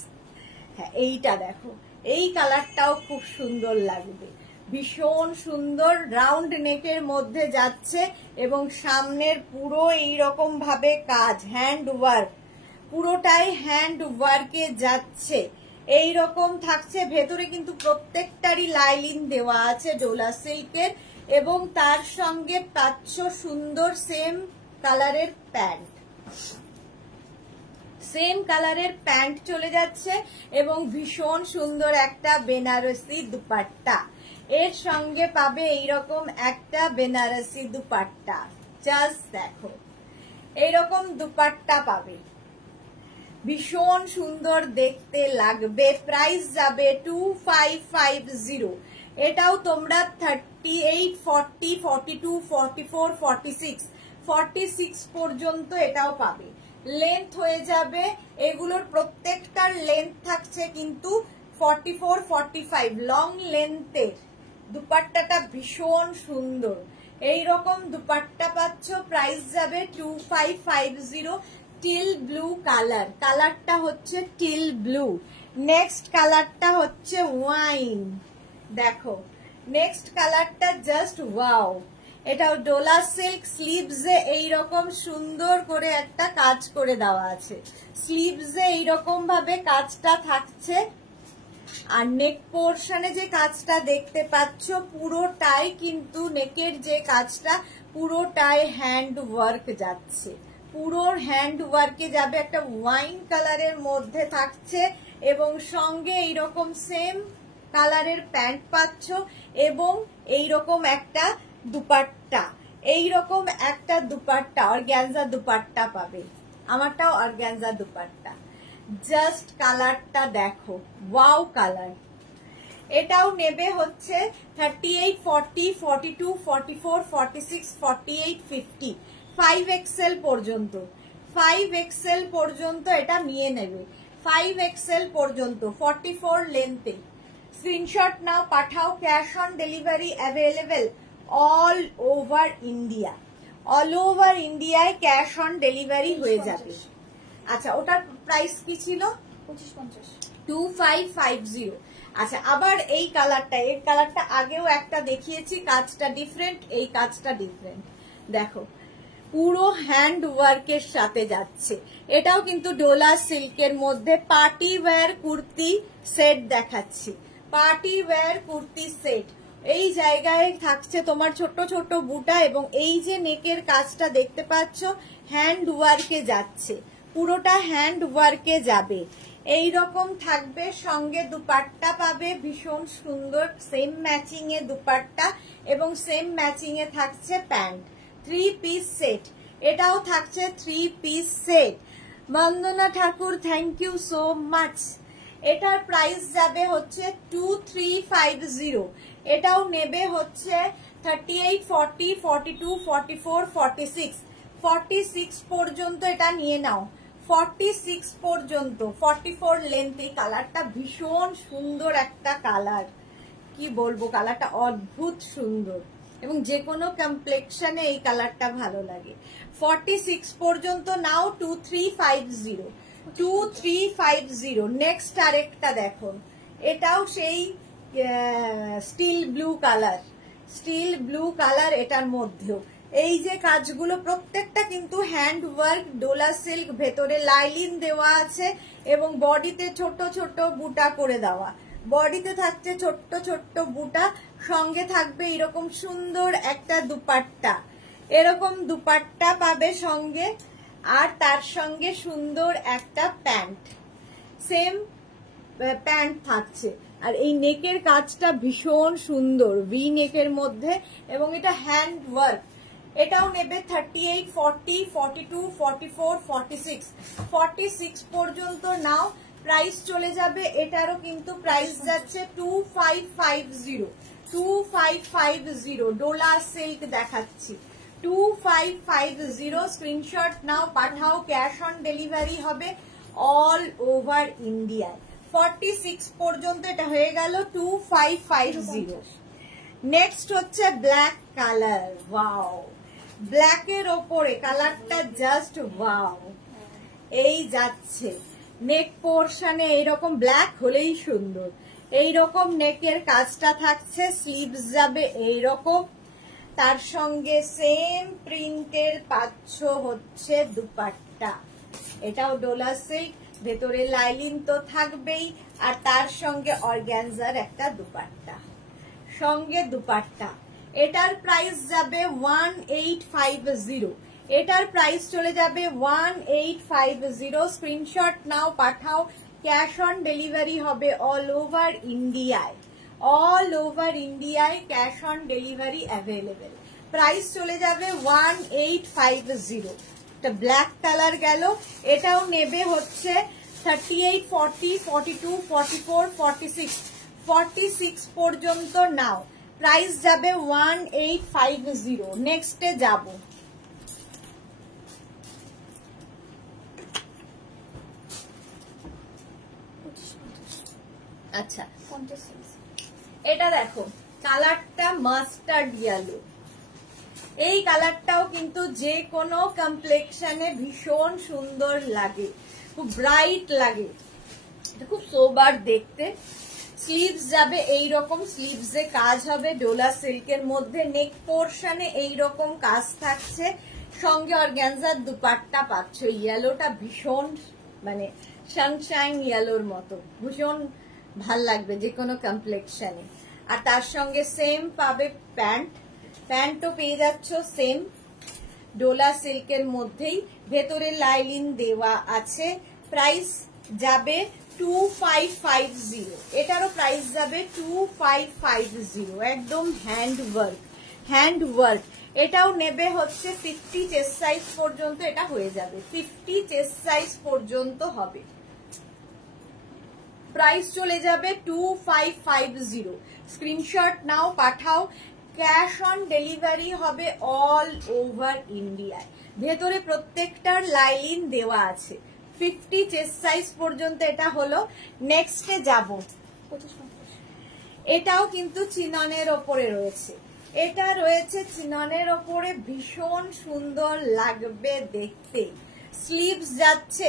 হ্যাঁ এইটা দেখো, এই কালারটাও খুব সুন্দর লাগবে, ভীষণ সুন্দর, রাউন্ড নেকের মধ্যে যাচ্ছে, এবং সামনের পুরো এইরকম ভাবে কাজ, হ্যান্ড ওয়ার্ক, পুরোটাই হ্যান্ড ওয়ার্কে যাচ্ছে, এই রকম থাকছে। ভেতরে কিন্তু প্রত্যেকটারই লাইলিন দেওয়া আছে ডোলা সিল্কের, এবং তার সঙ্গে পাচ্ছ সুন্দর সেম কালারের প্যান্ট, সেম কালারের প্যান্ট চলে যাচ্ছে, এবং ভীষণ সুন্দর একটা বেনারসি দুপাট্টা, এর সঙ্গে পাবে এইরকম একটা বেনারসি দুপাট্টা, জাস্ট দেখো এইরকম দুপাট্টা পাবে, ভীষণ সুন্দর দেখতে লাগবে। প্রাইস যাবে 2550, এটাও তোমরা 38, 40, 42, 44, 46, 46 পর্যন্ত এটাও পাবে। লেন্থ হয়ে যাবে, এগুলোর প্রত্যেকটার লেন্থ থাকছে কিন্তু 44-45, লং লেন্থের। দুপাট্টাটা ভীষণ সুন্দর, এইরকম দুপাট্টা পাচ্ছ। প্রাইস যাবে 2550। টিল ব্লু কালার, কালারটা হচ্ছে টিল ব্লু। নেক্সট কালারটা হচ্ছে ওয়াইন, দেখো নেক্সট কালারটা জাস্ট ওয়াও, এটাও ডোলা সিল্ক, স্লিভসে এইরকম সুন্দর করে একটা কাজ করে দেওয়া আছে, স্লিভসে এইরকম ভাবে কাজটা থাকছে, আর নেক পোর্শনে যে কাজটা দেখতে পাচ্ছ পুরোটাই কিন্তু নেকের যে কাজটা পুরোটাই হ্যান্ড ওয়ার্ক যাচ্ছে, পুরো হ্যান্ড ওয়ার্কে যাবে। একটা ওয়াইন কালারের মধ্যে থাকছে, এবং সঙ্গে এইরকম সেম কালারের প্যান্ট পাচ্ছ, এবং এইরকম একটা দুপাট্টা, এইরকম একটা দুপাট্টা, অর্গানজা দুপাট্টা পাবে। আমারটাও অর্গানজা দুপাট্টা, জাস্ট কালারটা দেখো, ওয়াও কালার। এটাও নেবে হচ্ছে 38, 40, 42, 44, 46, 48, 50, 5XL পর্যন্ত, 5XL পর্যন্ত এটা নিয়ে নেবে, 5XL পর্যন্ত 44 লেন্থে। স্ক্রিনশট নাও, পাঠাও, cash on delivery available all over India, all over ইন্ডিয়ায় ক্যাশ অন ডেলিভারি হয়ে যাবে। আচ্ছা, ওটার প্রাইস কি ছিল? 2550। আচ্ছা, আবার এই কালারটা আগেও একটা দেখিয়েছি, কাজটা ডিফারেন্ট, এই কাজটা ডিফারেন্ট। দেখো, পুরো হ্যান্ড ওয়ার্কের সাথে যাচ্ছে। এটাও কিন্তু ডোলা সিল্কের মধ্যে পার্টি ওয়্যার কুর্তি সেট দেখাচ্ছি। পার্টি ওয়্যার কুর্তি সেট, এই জায়গায় থাকছে তোমার ছোট ছোট বুটা, এবং এই যে নেকের কাজটা দেখতে পাচ্ছ হ্যান্ড ওয়ার্কে যাচ্ছে, পুরোটা হ্যান্ড ওয়ার্কে যাবে। এই রকম থাকবে, সঙ্গে দুপাট্টা পাবে ভীষণ সুন্দর, সেম ম্যাচিং এ দুপাট্টা এবং সেম ম্যাচিং এ থাকছে প্যান্ট। 3 পিস সেট, এটাও থাকছে 3 piece set. Bandana Thakur, thank you so much. এটার প্রাইস যাবে হচ্ছে 2350। এটাও নেবে হচ্ছে 38, 40, 42, 44, 46, 46 পর্যন্ত এটা নিয়ে নাও। 46 পর্যন্ত, 44 লেন্থ। এই কালারটা ভীষণ সুন্দর একটা কালার, কি বলবো, কালারটা অদ্ভুত সুন্দর এবং যে কোনো কমপ্লেক্সনে এই কালারটা ভালো লাগে। 46 পর্যন্ত নাও, 2350, 2350। নেক্সট আরেকটা দেখো, এটাও সেই steel blue colour, steel blue colour. এটার মধ্যেও এই যে কাজগুলো প্রত্যেকটা কিন্তু হ্যান্ড ওয়ার্ক, ডোলা সিল্ক, ভেতরে লাইলিন দেওয়া আছে এবং বডিতে ছোট ছোট বুটা করে দেওয়া। বডিতে থাকছে ছোট্ট ছোট্ট বুটা, সঙ্গে থাকবে এরকম সুন্দর একটা দুপাট্টা, এরকম দুপাট্টা পাবে সঙ্গে, আর তার সঙ্গে সুন্দর একটা প্যান্ট, সেম প্যান্ট থাকছে। আর এই নেকের কাজটা ভীষণ সুন্দর, ভি নেকের মধ্যে, এবং এটা হ্যান্ড ওয়ার্ক। এটাও নেবে 38, 40, 42, 44, 46, 46 পর্যন্ত নাও। প্রাইস চলে যাবে, এটারও কিন্তু প্রাইস যাচ্ছে 2550, 2550। ডোলা সিল্ক দেখাচ্ছি, 2550। স্ক্রিনশট নাও, পাঠাও, ক্যাশ অন ডেলিভারি হবে অল ওভার ইন্ডিয়ায়। 46 পর্যন্ত এটা হয়ে গেল 2550। নেক্সট হচ্ছে ব্ল্যাক কালার। ওয়াও, ব্ল্যাকের ওপরে কালারটা জাস্ট ওয়াও। এই যাচ্ছে নেক পোর্শনে এইরকম ব্ল্যাক হলেই সুন্দর, এইরকম নেকের কাজটা থাকছে, স্লিভস যাবে এইরকম, তার সঙ্গে সেম প্রিন্টের পাচ্ছ হচ্ছে দুপাট্টা। এটাও ডোলা সিল্ক, ভেতরে লাইলিন তো থাকবেই, আর তার সঙ্গে অর্গ্যানজার একটা দুপাট্টা, সঙ্গে দুপাট্টা। এটার প্রাইস যাবে 1850। এটার প্রাইস চলে যাবে 1850। স্ক্রিনশট নাও, পাঠাও, ক্যাশ অন ডেলিভারি হবে অল ওভার ইন্ডিয়ায়, অল ওভার ইন্ডিয়ায় cash on delivery available. Price চলে যাবে 1850। এটা ব্ল্যাক কালার গেল। এটাও নেবে হচ্ছে 38, 40, 42, 44, 46, 46 পর্যন্ত নাও। প্রাইস যাবে 1850। নেক্সটে যাব, আচ্ছা এটা দেখো, কালারটা মাস্টার্ড ইয়েলো। এই কালারটাও কিন্তু যে কোনো কমপ্লেক্সনে ভীষণ সুন্দর লাগে, খুব ব্রাইট লাগে, খুব সোবার দেখতে। স্লিভস যাবে এইরকম, স্লিভসে কাজ হবে ডোলা সিল্কের মধ্যে, নেক পোর্শনে এইরকম কাজ থাকছে, সঙ্গে অর্গ্যানজার দুপাট্টা পাচ্ছ। ইয়েলোটা ভীষণ মানে সানশাইন ইয়েলোর মতো, ভীষণ ভাল লাগবে যে কোনো কমপ্লেক্সনে। আর তার সঙ্গে সেম পাবে প্যান্ট, প্যান্টও পেয়ে যাচ্ছ সেম ডোলা সিল্কের মধ্যেই, ভেতরে লাইলিন দেওয়া আছে। প্রাইস যাবে 2550। এটারও প্রাইস যাবে 2550, একদম হ্যান্ড ওয়ার্ক, হ্যান্ড ওয়ার্ক। এটাও নেবে হচ্ছে 50 চেস্ট সাইজ পর্যন্ত, এটা হয়ে যাবে 50 চেস্ট সাইজ পর্যন্ত হবে। প্রাইস চলে যাবে 2550। স্ক্রিনশট নাও, পাঠাও, ক্যাশ অন ডেলিভারি হবে অল ওভার ইন্ডিয়ায়। ভেতরে প্রত্যেকটার লাইলিন দেওয়া আছে, 50 চেস্ট সাইজ পর্যন্ত এটা হলো। নেক্সটে যাব, এটাও কিন্তু চিননের ওপরে রয়েছে, এটা রয়েছে চিননের ওপরে, ভীষণ সুন্দর লাগবে দেখতে। স্লিভস যাচ্ছে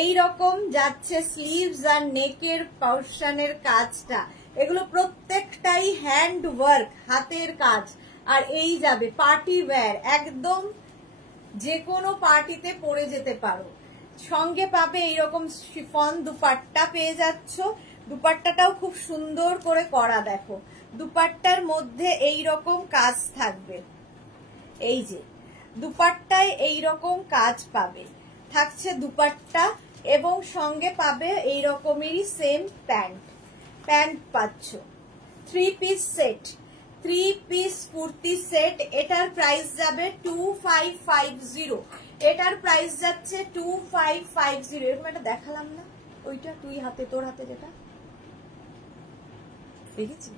এই রকম যাচ্ছে স্লিভস আর নেকের পোর্শনের কাজটা, এগুলো প্রত্যেকটাই হ্যান্ড ওয়ার্ক, হাতের কাজ। আর এই যাবে পার্টি ওয়্যার, একদম যে কোনো পার্টিতে পরে যেতে পারো। সঙ্গে পাবে এইরকম শিফন দুপাট্টা পেয়ে যাচ্ছ, দুপাট্টাটাও খুব সুন্দর করে করা, দেখো দুপাট্টার মধ্যে এই রকম কাজ থাকবে, এই যে দুপাট্টায় এই রকম কাজ পাবে, থাকছে দুপাট্টা এবং সঙ্গে পাবে এই রকমেরই সেম প্যান্ট পাচ্ছ। 3 piece set, 3 piece kurti set, এটার প্রাইস যাবে 2550, এটার প্রাইস যাচ্ছে 2550। এরকম একটা দেখালাম না ওইটা, তুই হাতে, তোর হাতে যেটা দেখেছি,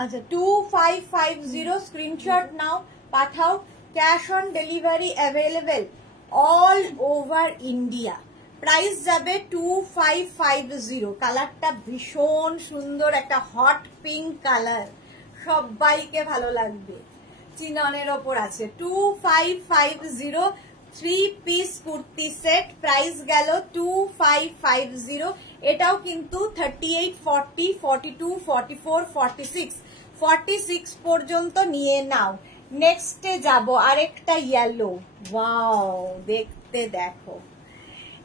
আচ্ছা 2550, স্ক্রিনশট নাও, পাঠাও। Cash on delivery available all over India. Price যাবে 2550। কালারটা ভীষণ সুন্দর, একটা হট পিঙ্ক কালার, সবাইকে ভালো লাগবে। চিননের ওপর আছে 2550, 3 পিস কুর্তি সেট, প্রাইস গেল 2550। এটাও কিন্তু 38, 40, 42, 44, 46, 46 পর্যন্ত নিয়ে নাও। নেক্সটে যাব আরেকটা ইয়েলো, ওয়াও দেখতে দেখো,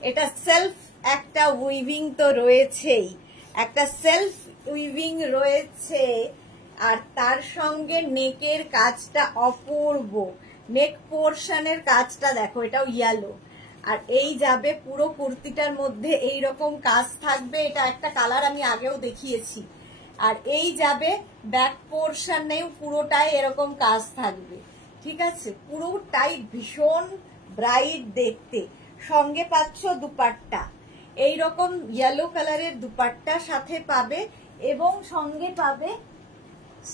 এটা সেলফ একটা উইভিং তো রয়েছেই, একটা সেলফ উইভিং রয়েছে, আর তার সঙ্গে নেকের কাজটা অপূর্ব, নেক পোর্শনের কাজটা দেখো, এটাও ইয়েলো। আর এই যাবে পুরো কুর্তিটার মধ্যে এই রকম কাজ থাকবে, এটা একটা কালার আমি আগেও দেখিয়েছি। আর এই যাবে ব্যাক পোর্শনেও পুরোটাই এরকম কাজ থাকবে, ঠিক আছে, পুরোটাই ভীষণ ব্রাইট দেখতে। সঙ্গে পাচ্ছ দুপাট্টা, এইরকম ইয়েলো কালারের দুপাট্টা সাথে পাবে এবং সঙ্গে পাবে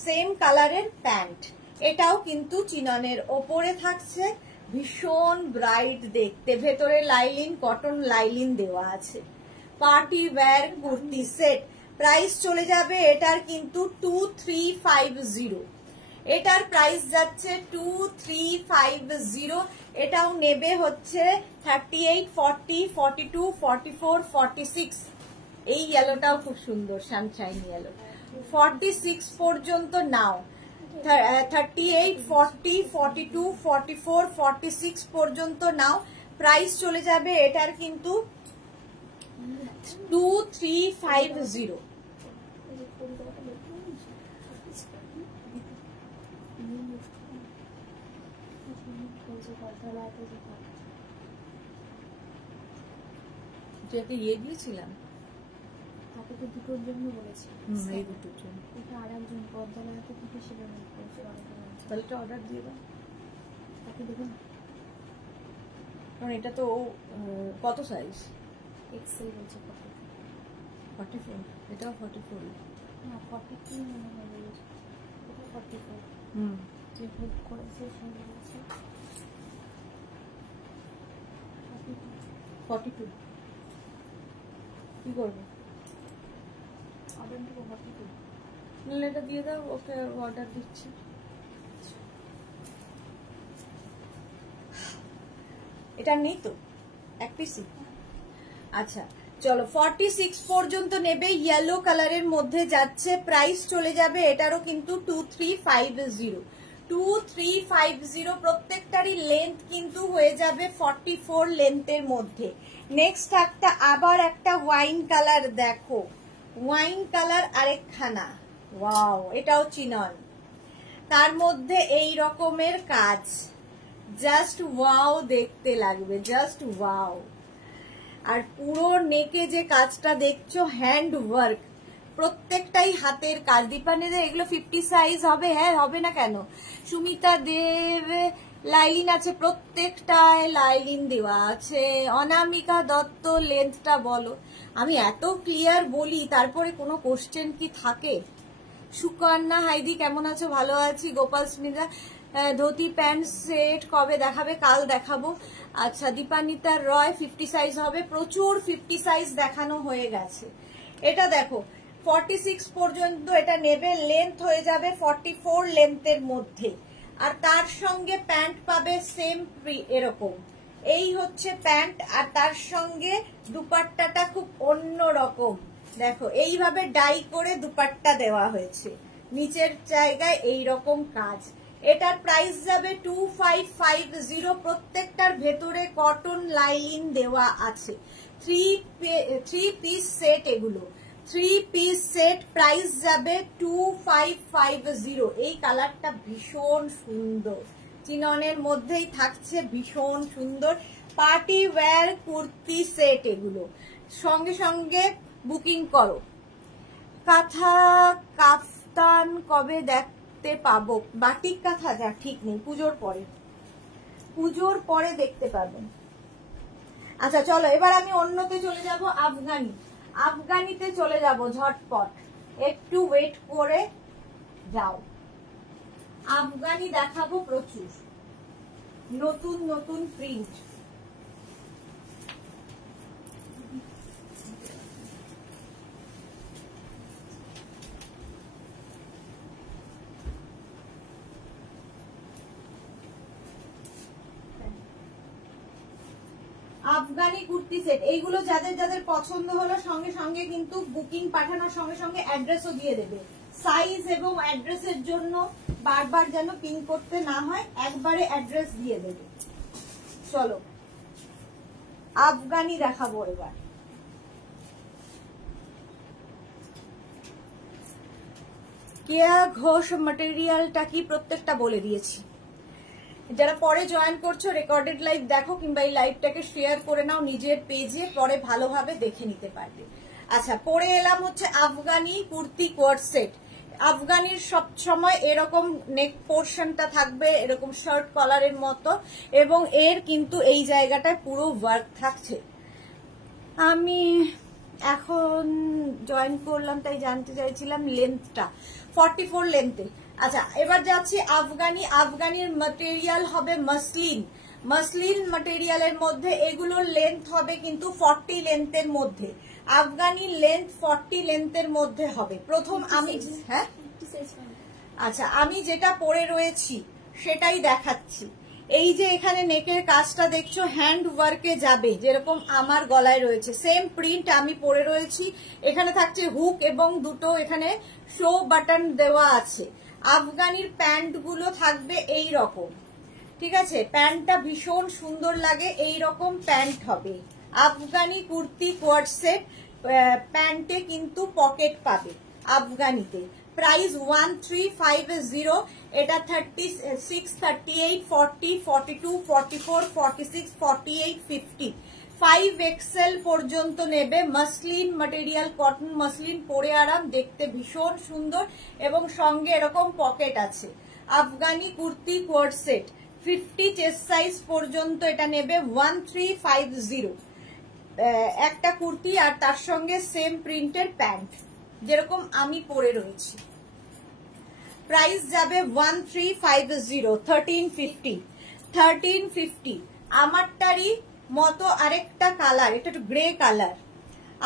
সেম কালারের প্যান্ট। এটাও কিন্তু চিননের ওপরে থাকছে, ভীষণ ব্রাইট দেখতে, ভেতরে লাইলিন, কটন লাইলিন দেওয়া আছে। Party wear kurti set, price চলে যাবে এটার কিন্তু 2350, এটার প্রাইস যাচ্ছে 2350। এটাও নেবে হচ্ছে 38, 40, 42, 44, 46। এই ইয়েলোটাও খুব সুন্দর, সানশাইন ইয়েলো, 46 পর্যন্ত নাও। 38, 40, 42, 44, 46 পর্যন্ত নাও। প্রাইস চলে যাবে এটার কিন্তু 2350। যেটা ইয়ে দিয়েছিলাম তাকে তো দুটোর জন্য বলেছি, এই দুটোর জন্য, এটা আর একজন পদ্মালয়াকে দুটো সেবা করেছে, তাহলে তো অর্ডার দিয়ে দাও তাকে দেখুন, কারণ এটা তো কত সাইজ, এক্সেল বলছে 44, এটাও 44, না 43 মনে হয় বলেছে, এটা 44। যে বুক করেছে সে বলেছে 42। কি করবো, অর্ডার দেবো 42, নাহলে এটা দিয়ে দাও, ওকে অর্ডার দিচ্ছি। এটা নেই তো, এক পিসি, আচ্ছা চলো 46 পর্যন্ত নেবে, ইয়েলো কালারের মধ্যে যাচ্ছে, প্রাইস চলে যাবে এটারও কিন্তু 2350, 2350। প্রত্যেকটারই লেন্থ কিন্তু হয়ে যাবে 44 লেন্থের মধ্যে। নেক্সট একটা আবার একটা ওয়াইন কালার, দেখো ওয়াইন কালার আরেকখানা, ওয়াও এটাও চিনন, তার মধ্যে এই রকমের কাজ, জাস্ট ওয়াও দেখতে লাগবে, জাস্ট ওয়াও। আর পুরো নেকে যে কাজটা দেখছো হ্যান্ড ওয়ার্ক, প্রত্যেকটাই হাতের কাজ। দীপানিদের এগুলো 50 সাইজ হবে, হ্যাঁ হবে না কেন। সুমিতা দেব, লাইলিন আছে, প্রত্যেকটায় লাইলিন দেওয়া আছে। অনামিকা দত্ত, লেন্থটা বলো। আমি এত ক্লিয়ার বলি, তারপরে কোনো কোশ্চেন কি থাকে? সুকন্যা হাইদি কেমন আছো? ভালো আছি। গোপাল স্মিতা, ধুতি প্যান্ট সেট কবে দেখাবে? কাল দেখাবো। আচ্ছা, দীপানিতা রয় 50 সাইজ হবে, প্রচুর 50 সাইজ দেখানো হয়ে গেছে। এটা দেখো 46 পর্যন্ত এটা নেবে, লেন্থ হয়ে যাবে 44 লেন্থের মধ্যে। আর তার সঙ্গে প্যান্ট পাবে সেম এরকম। এই হচ্ছে প্যান্ট, আর তার সঙ্গে দুপাট্টাটা খুব অন্য রকম। দেখো এইভাবে ডাই করে দুপাট্টা দেওয়া হয়েছে, নিচের জায়গায় এই রকম কাজ। এটার প্রাইস যাবে 2550। প্রত্যেকটার ভেতরে কটন লাইনিং দেওয়া আছে। 3 পিস সেট, এগুলো 3 পিস সেট, প্রাইস যাবে 2550। এই কালারটা ভীষণ সুন্দর, চিননের মধ্যেই থাকছে, ভীষণ সুন্দর পার্টি ওয়্যার কুর্তি সেট। এগুলো সঙ্গে সঙ্গে বুকিং করো। কাঁথা কাফতান কবে দেখতে পাবো? বাটিক কাঁথা যা ঠিক নেই, পুজোর পরে দেখতে পাবেন। আচ্ছা চলো এবার আমি অন্যতে চলে যাব, আফগানিতে চলে যাব ঝটপট, একটু ওয়েট করে যাও। আফগানি দেখাবো প্রচুর, নতুন নতুন প্রিন্ট। আফগানি কুর্তি সেট, এইগুলো যাদের যাদের পছন্দ হলো সঙ্গে সঙ্গে কিন্তু বুকিং পাঠানোর সঙ্গে সঙ্গে অ্যাড্রেসও দিয়ে দেবে। সাইজ এবং অ্যাড্রেসের জন্য বারবার যেন পিন করতে না হয়, একবারে অ্যাড্রেস দিয়ে দেবে। চলো আফগানি দেখাবো এবার। কেয়া ঘোষ ম্যাটেরিয়ালটা কি প্রত্যেকটা বলে দিয়েছি। যারা পরে জয়েন করছো রেকর্ডেড লাইভ দেখো, কিংবা এই লাইভটাকে শেয়ার করে নাও নিজের পেজে, পরে ভালোভাবে দেখে নিতে পারবে। আচ্ছা পরে এলাম হচ্ছে আফগানি কুর্তি কোয়ার্ড সেট। আফগানির সব সময় এরকম নেক পোর্শনটা থাকবে এরকম শার্ট কলারের মতো, এবং এর কিন্তু এই জায়গাটায় পুরো ওয়ার্ক থাকছে। আমি এখন জয়েন করলাম তাই জানতে চাইছিলাম লেন্থটা, 44 লেন্থে। আচ্ছা এবার যাচ্ছি আফগানি। আফগানির ম্যাটেরিয়াল হবে মাসলিন ম্যাটেরিয়ালের মধ্যে, এগুলোর লেন্থ হবে কিন্তু 40 লেন্থের মধ্যে। আফগানির লেন্থ 40 লেন্থের মধ্যে হবে। প্রথম আমি আচ্ছা আমি যেটা পরে রয়েছি সেটাই দেখাচ্ছি। এই যে এখানে নেকের কাজটা দেখছো হ্যান্ড ওয়ার্কে যাবে, যেরকম আমার গলায় রয়েছে সেম প্রিন্ট আমি পরে রয়েছি। এখানে থাকছে হুক এবং দুটো এখানে শো বাটন দেওয়া আছে। আফগানির প্যান্ট গুলো থাকবে এই রকম, ঠিক আছে? প্যান্টটা ভীষণ সুন্দর লাগে, এই রকম প্যান্ট হবে। আফগানি কুর্তি কোয়ার্ড সেট, প্যান্টে কিন্তু পকেট পাবে আফগানিতে। প্রাইস 1350। এটা 36, 38, 40, 42, 44, 46, 48, 50, 5XL পর্যন্ত নেবে। মাসলিন ম্যাটেরিয়াল, কটন মাসলিন, পরে আরাম, দেখতে ভীষণ সুন্দর, এবং সঙ্গে এরকম পকেট আছে। Afghani kurti co-ord set 50 chest size পর্যন্ত এটা নেবে 1350। একটা কুর্তি আর তার সঙ্গে সেম প্রিন্টের প্যান্ট যেরকম আমি পরে রয়েছি। প্রাইস যাবে 1350, 1350। আমারটারই মতো আরেকটা কালার, এটা একটু গ্রে কালার,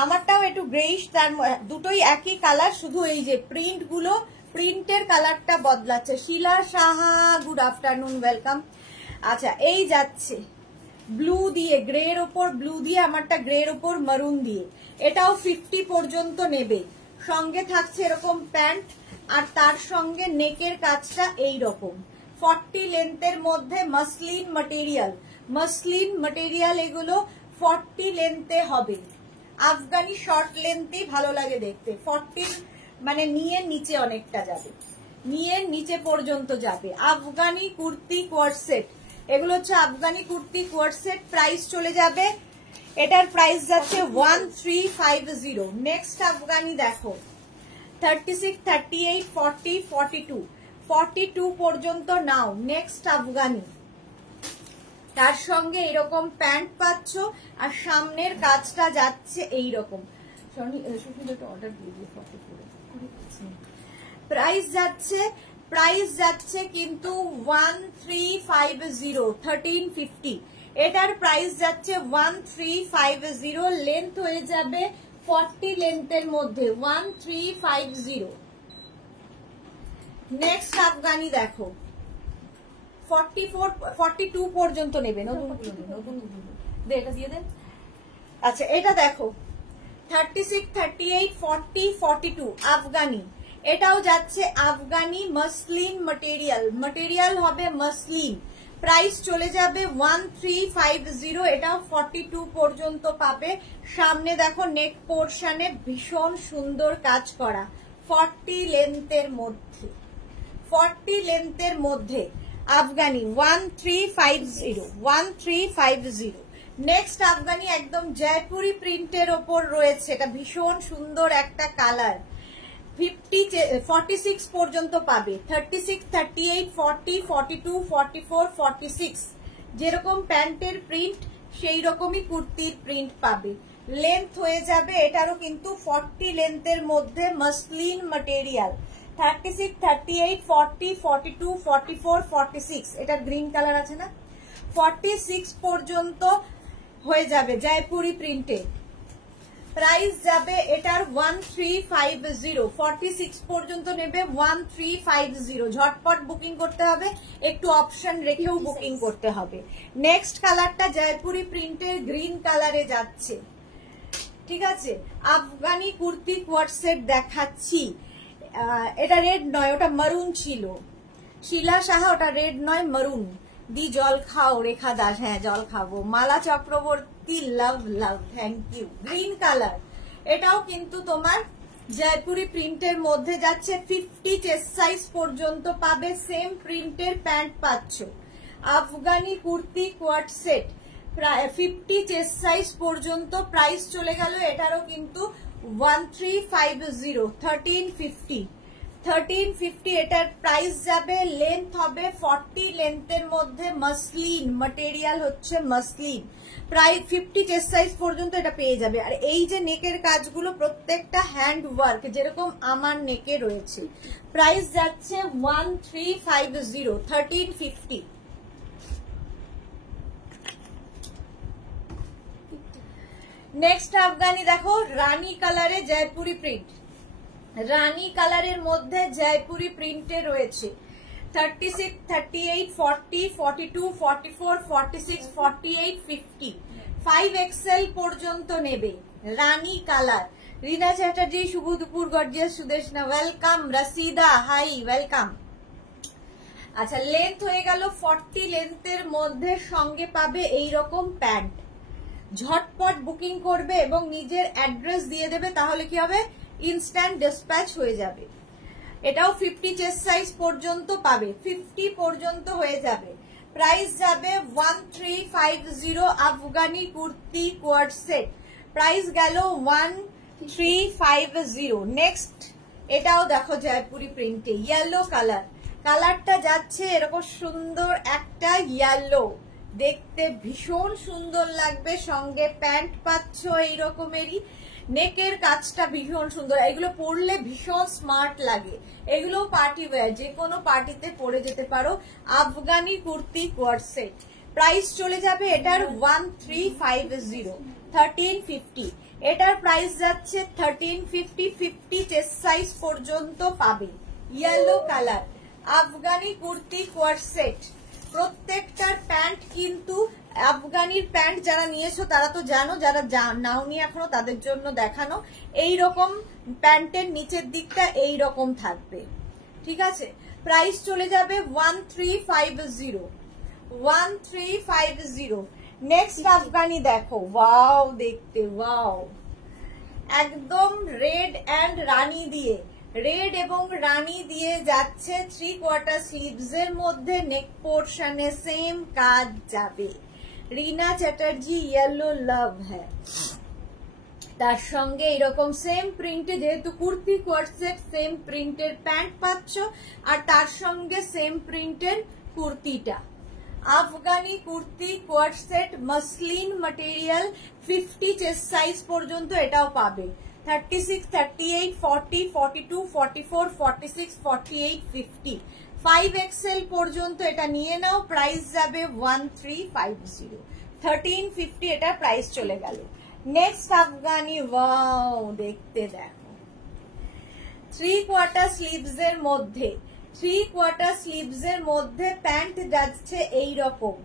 আমারটাও একটু গ্রেইশ, তার দুটোই একই কালার, শুধু এই যে প্রিন্ট গুলো, প্রিন্টের কালারটা বদলাচ্ছে। শিলা সাহা গুড আফটারনুন, ওয়েলকাম। আচ্ছা এই যাচ্ছে ব্লু দিয়ে, গ্রের ওপর ব্লু দিয়ে, আমারটা গ্রের ওপর মারুন দিয়ে। এটাও 50 পর্যন্ত নেবে। সঙ্গে থাকছে এরকম প্যান্ট, আর তার সঙ্গে নেকের কাজটা এই রকম 40 লেন্থের মধ্যে। মাসলিন ম্যাটেরিয়াল এগুলো 40 লেন্থে হবে। আফগানি শর্ট লেন্থেই ভালো লাগে দেখতে, 40 মানে নিয়ে নিচে অনেকটা যাবে, নিয়ে নিচে পর্যন্ত যাবে। আফগানি কুর্তি কোয়ার্ড সেট, এগুলো হচ্ছে Afghani kurti co-ord set. Price চলে যাবে, এটার প্রাইস যাচ্ছে 1350। নেক্সট আফগানি দেখো 36, 38, 40, 42 পর্যন্ত নাও। নেক্সট আফগানি, তার সঙ্গে এরকম প্যান্ট পাচ্ছ, আর সামনের কাজটা যাচ্ছে এইরকম। অর্ডার দিয়ে দিয়ে 44 প্রাইস যাচ্ছে কিন্তু 1350, 1350। এটার প্রাইস যাচ্ছে 1350। লেন্থ হয়ে যাবে 40 লেন্থের মধ্যে, 1350। নেক্সট আফগানি দেখো, 42 পর্যন্ত নেবে। নতুন এটা দিয়ে দেন। আচ্ছা এটা দেখো 36, 38, 40, 42 আফগানি, এটাও যাচ্ছে আফগানি মসলিন মটেরিয়াল হবে মসলিন। প্রাইস চলে যাবে 1350, এটাও 42 পর্যন্ত পাবে। সামনে দেখো নেক পোর্শনে ভীষণ সুন্দর কাজ করা 40 লেন্থের মধ্যে আফগানি 1350। নেক্সট আফগানি একদম জয়পুরি প্রিন্টের ওপর রয়েছে, এটা ভীষণ সুন্দর একটা কালার। 46 পর্যন্ত পাবে। 36, 38, 40, 42, 44, 46 যেরকম প্যান্টের প্রিন্ট সেই রকমই কুর্তির প্রিন্ট পাবে। লেন্থ হয়ে যাবে এটারও কিন্তু 40 লেন্থের মধ্যে মসলিন মটেরিয়াল। 36, 38, 40, 42, 44, 46 এটা গ্রিন কালার আছে না, 46 পর্যন্ত হয়ে যাবে জয়পুরি প্রিন্টে। প্রাইস যাবে এটার 1350। 46 পর্যন্ত নেবে 1350। ঝটপট বুকিং করতে হবে, একটু অপশন রেখেও বুকিং করতে হবে। নেক্সট কালারটা জয়পুরি প্রিন্টের গ্রিন কালারে যাচ্ছে, ঠিক আছে। আফগানি কুর্তি কোয়ার্ড সেট দেখাচ্ছি। এটা রেড নয়, ওটা মারুন ছিল। শিলা সাহা ওটা রেড নয় মারুন। দি জল খাও রেখা দাস, হ্যাঁ জল খাবো। Mala Chakraborty love thank you. Green colour, এটাও কিন্তু তোমার জয়পুরি প্রিন্টের মধ্যে যাচ্ছে। 50 চেস্ট সাইজ পর্যন্ত পাবে, সেম প্রিন্টের প্যান্ট পাচ্ছ। আফগানি কুর্তি কোয়ার্ড সেট প্রায় 50 চেস্ট সাইজ পর্যন্ত। প্রাইস চলে গেল এটারও কিন্তু 1350। 1350 এটার প্রাইস যাবে। লেন্থ হবে 40 লেন্থের মধ্যে, মসলিন মটেরিয়াল হচ্ছে মসলিন। প্রায় 50 চেস্ট সাইজ পর্যন্ত এটা পেয়ে যাবে। আর এই যে নেকের কাজগুলো প্রত্যেকটা হ্যান্ড ওয়ার্ক, যেরকম আমার নেকে রয়েছে। প্রাইস যাচ্ছে 1350, 1350। নেক্সট আফগানি দেখো রানী কালারে জয়পুরি প্রিন্ট। রানী কালারের মধ্যে জয়পুরি প্রিন্টে রয়েছে। 36, 38, 40, 42, 44, 46, 48, 50 5XL পর্যন্ত নেবে। রানী কালার। রিনা চ্যাটার্জি, শুভ দুপুর, gorgeous Sudeshna, welcome. Rasida hi, welcome. আচ্ছা লেন্থ হয়ে গেল 40 লেন্থের মধ্যে, সঙ্গে পাবে এইরকম প্যান্ট। ঝটপট বুকিং করবে এবং নিজের অ্যাড্রেস দিয়ে দেবে, তাহলে কি হবে ইনস্ট্যান্ট ডিসপ্যাচ হয়ে যাবে। এটাও 50 চেস্ট সাইজ পর্যন্ত পাবে, 50 পর্যন্ত হয়ে যাবে। প্রাইস যাবে 1350। Afghani kurti co-ord set price গেল 1350। নেক্সট এটাও দেখো জয়পুরি প্রিন্টে, ইয়েলো কালার। কালারটা যাচ্ছে এরকম সুন্দর একটা ইয়েলো, দেখতে ভীষণ সুন্দর লাগবে। সঙ্গে প্যান্ট পাচ্ছ এই রকমেরই। নেকের কাজটা ভীষণ সুন্দর, এগুলো পরলে ভীষণ স্মার্ট লাগে। এগুলো পার্টি ওয়্যার, যে কোনো পার্টিতে পরে যেতে পারো। Afghani kurti co-ord set price চলে যাবে এটার 1350, 1350। এটার প্রাইস যাচ্ছে 1350। 50 চেস্ট সাইজ পর্যন্ত পাবে। Yellow colour Afghani kurti co-ord set. প্রত্যেকটার প্যান্ট কিন্তু আফগানির প্যান্ট যারা নিয়েছো তারা তো জানো, যারা নাওনি এখনো তাদের জন্য দেখানো। এই রকম প্যান্টের নিচের দিকটা এই রকম থাকবে, ঠিক আছে। প্রাইস চলে যাবে 1350, 1350। নেক্সট আফগানি দেখো, ওয়াও দেখতে, ওয়াও একদম রেড এন্ড রানী দিয়ে, রেড এবং রানী দিয়ে যাচ্ছে। 3/4 স্লিভস এর মধ্যে নেক পোর্শনে সেম কাজ যাবে। রিনা চ্যাটার্জি ইয়েলো লাভ হ্যাঁ। তার সঙ্গে এরকম সেম প্রিন্টে, যেহেতু কুর্তি কোয়ার্ড সেট, সেম প্রিন্টের প্যান্ট পাচ্ছ আর তার সঙ্গে সেম প্রিন্টের কুর্তিটা। Afghani kurti co-ord set muslin material, 50 chest size পর্যন্ত এটাও পাবে। 36, 38, 40, 42, 44, 46, 48, 50 5XL পর্যন্ত এটা নিয়ে নাও। প্রাইস যাবে 1350, 1350 এটা প্রাইস চলে গেল। নেক্সট আফগানি, ওয়াও দেখতে দেখো, 3/4 স্লিভস এর মধ্যে 3/4 স্লিভস এর মধ্যে প্যান্ট যাচ্ছে এইরকম,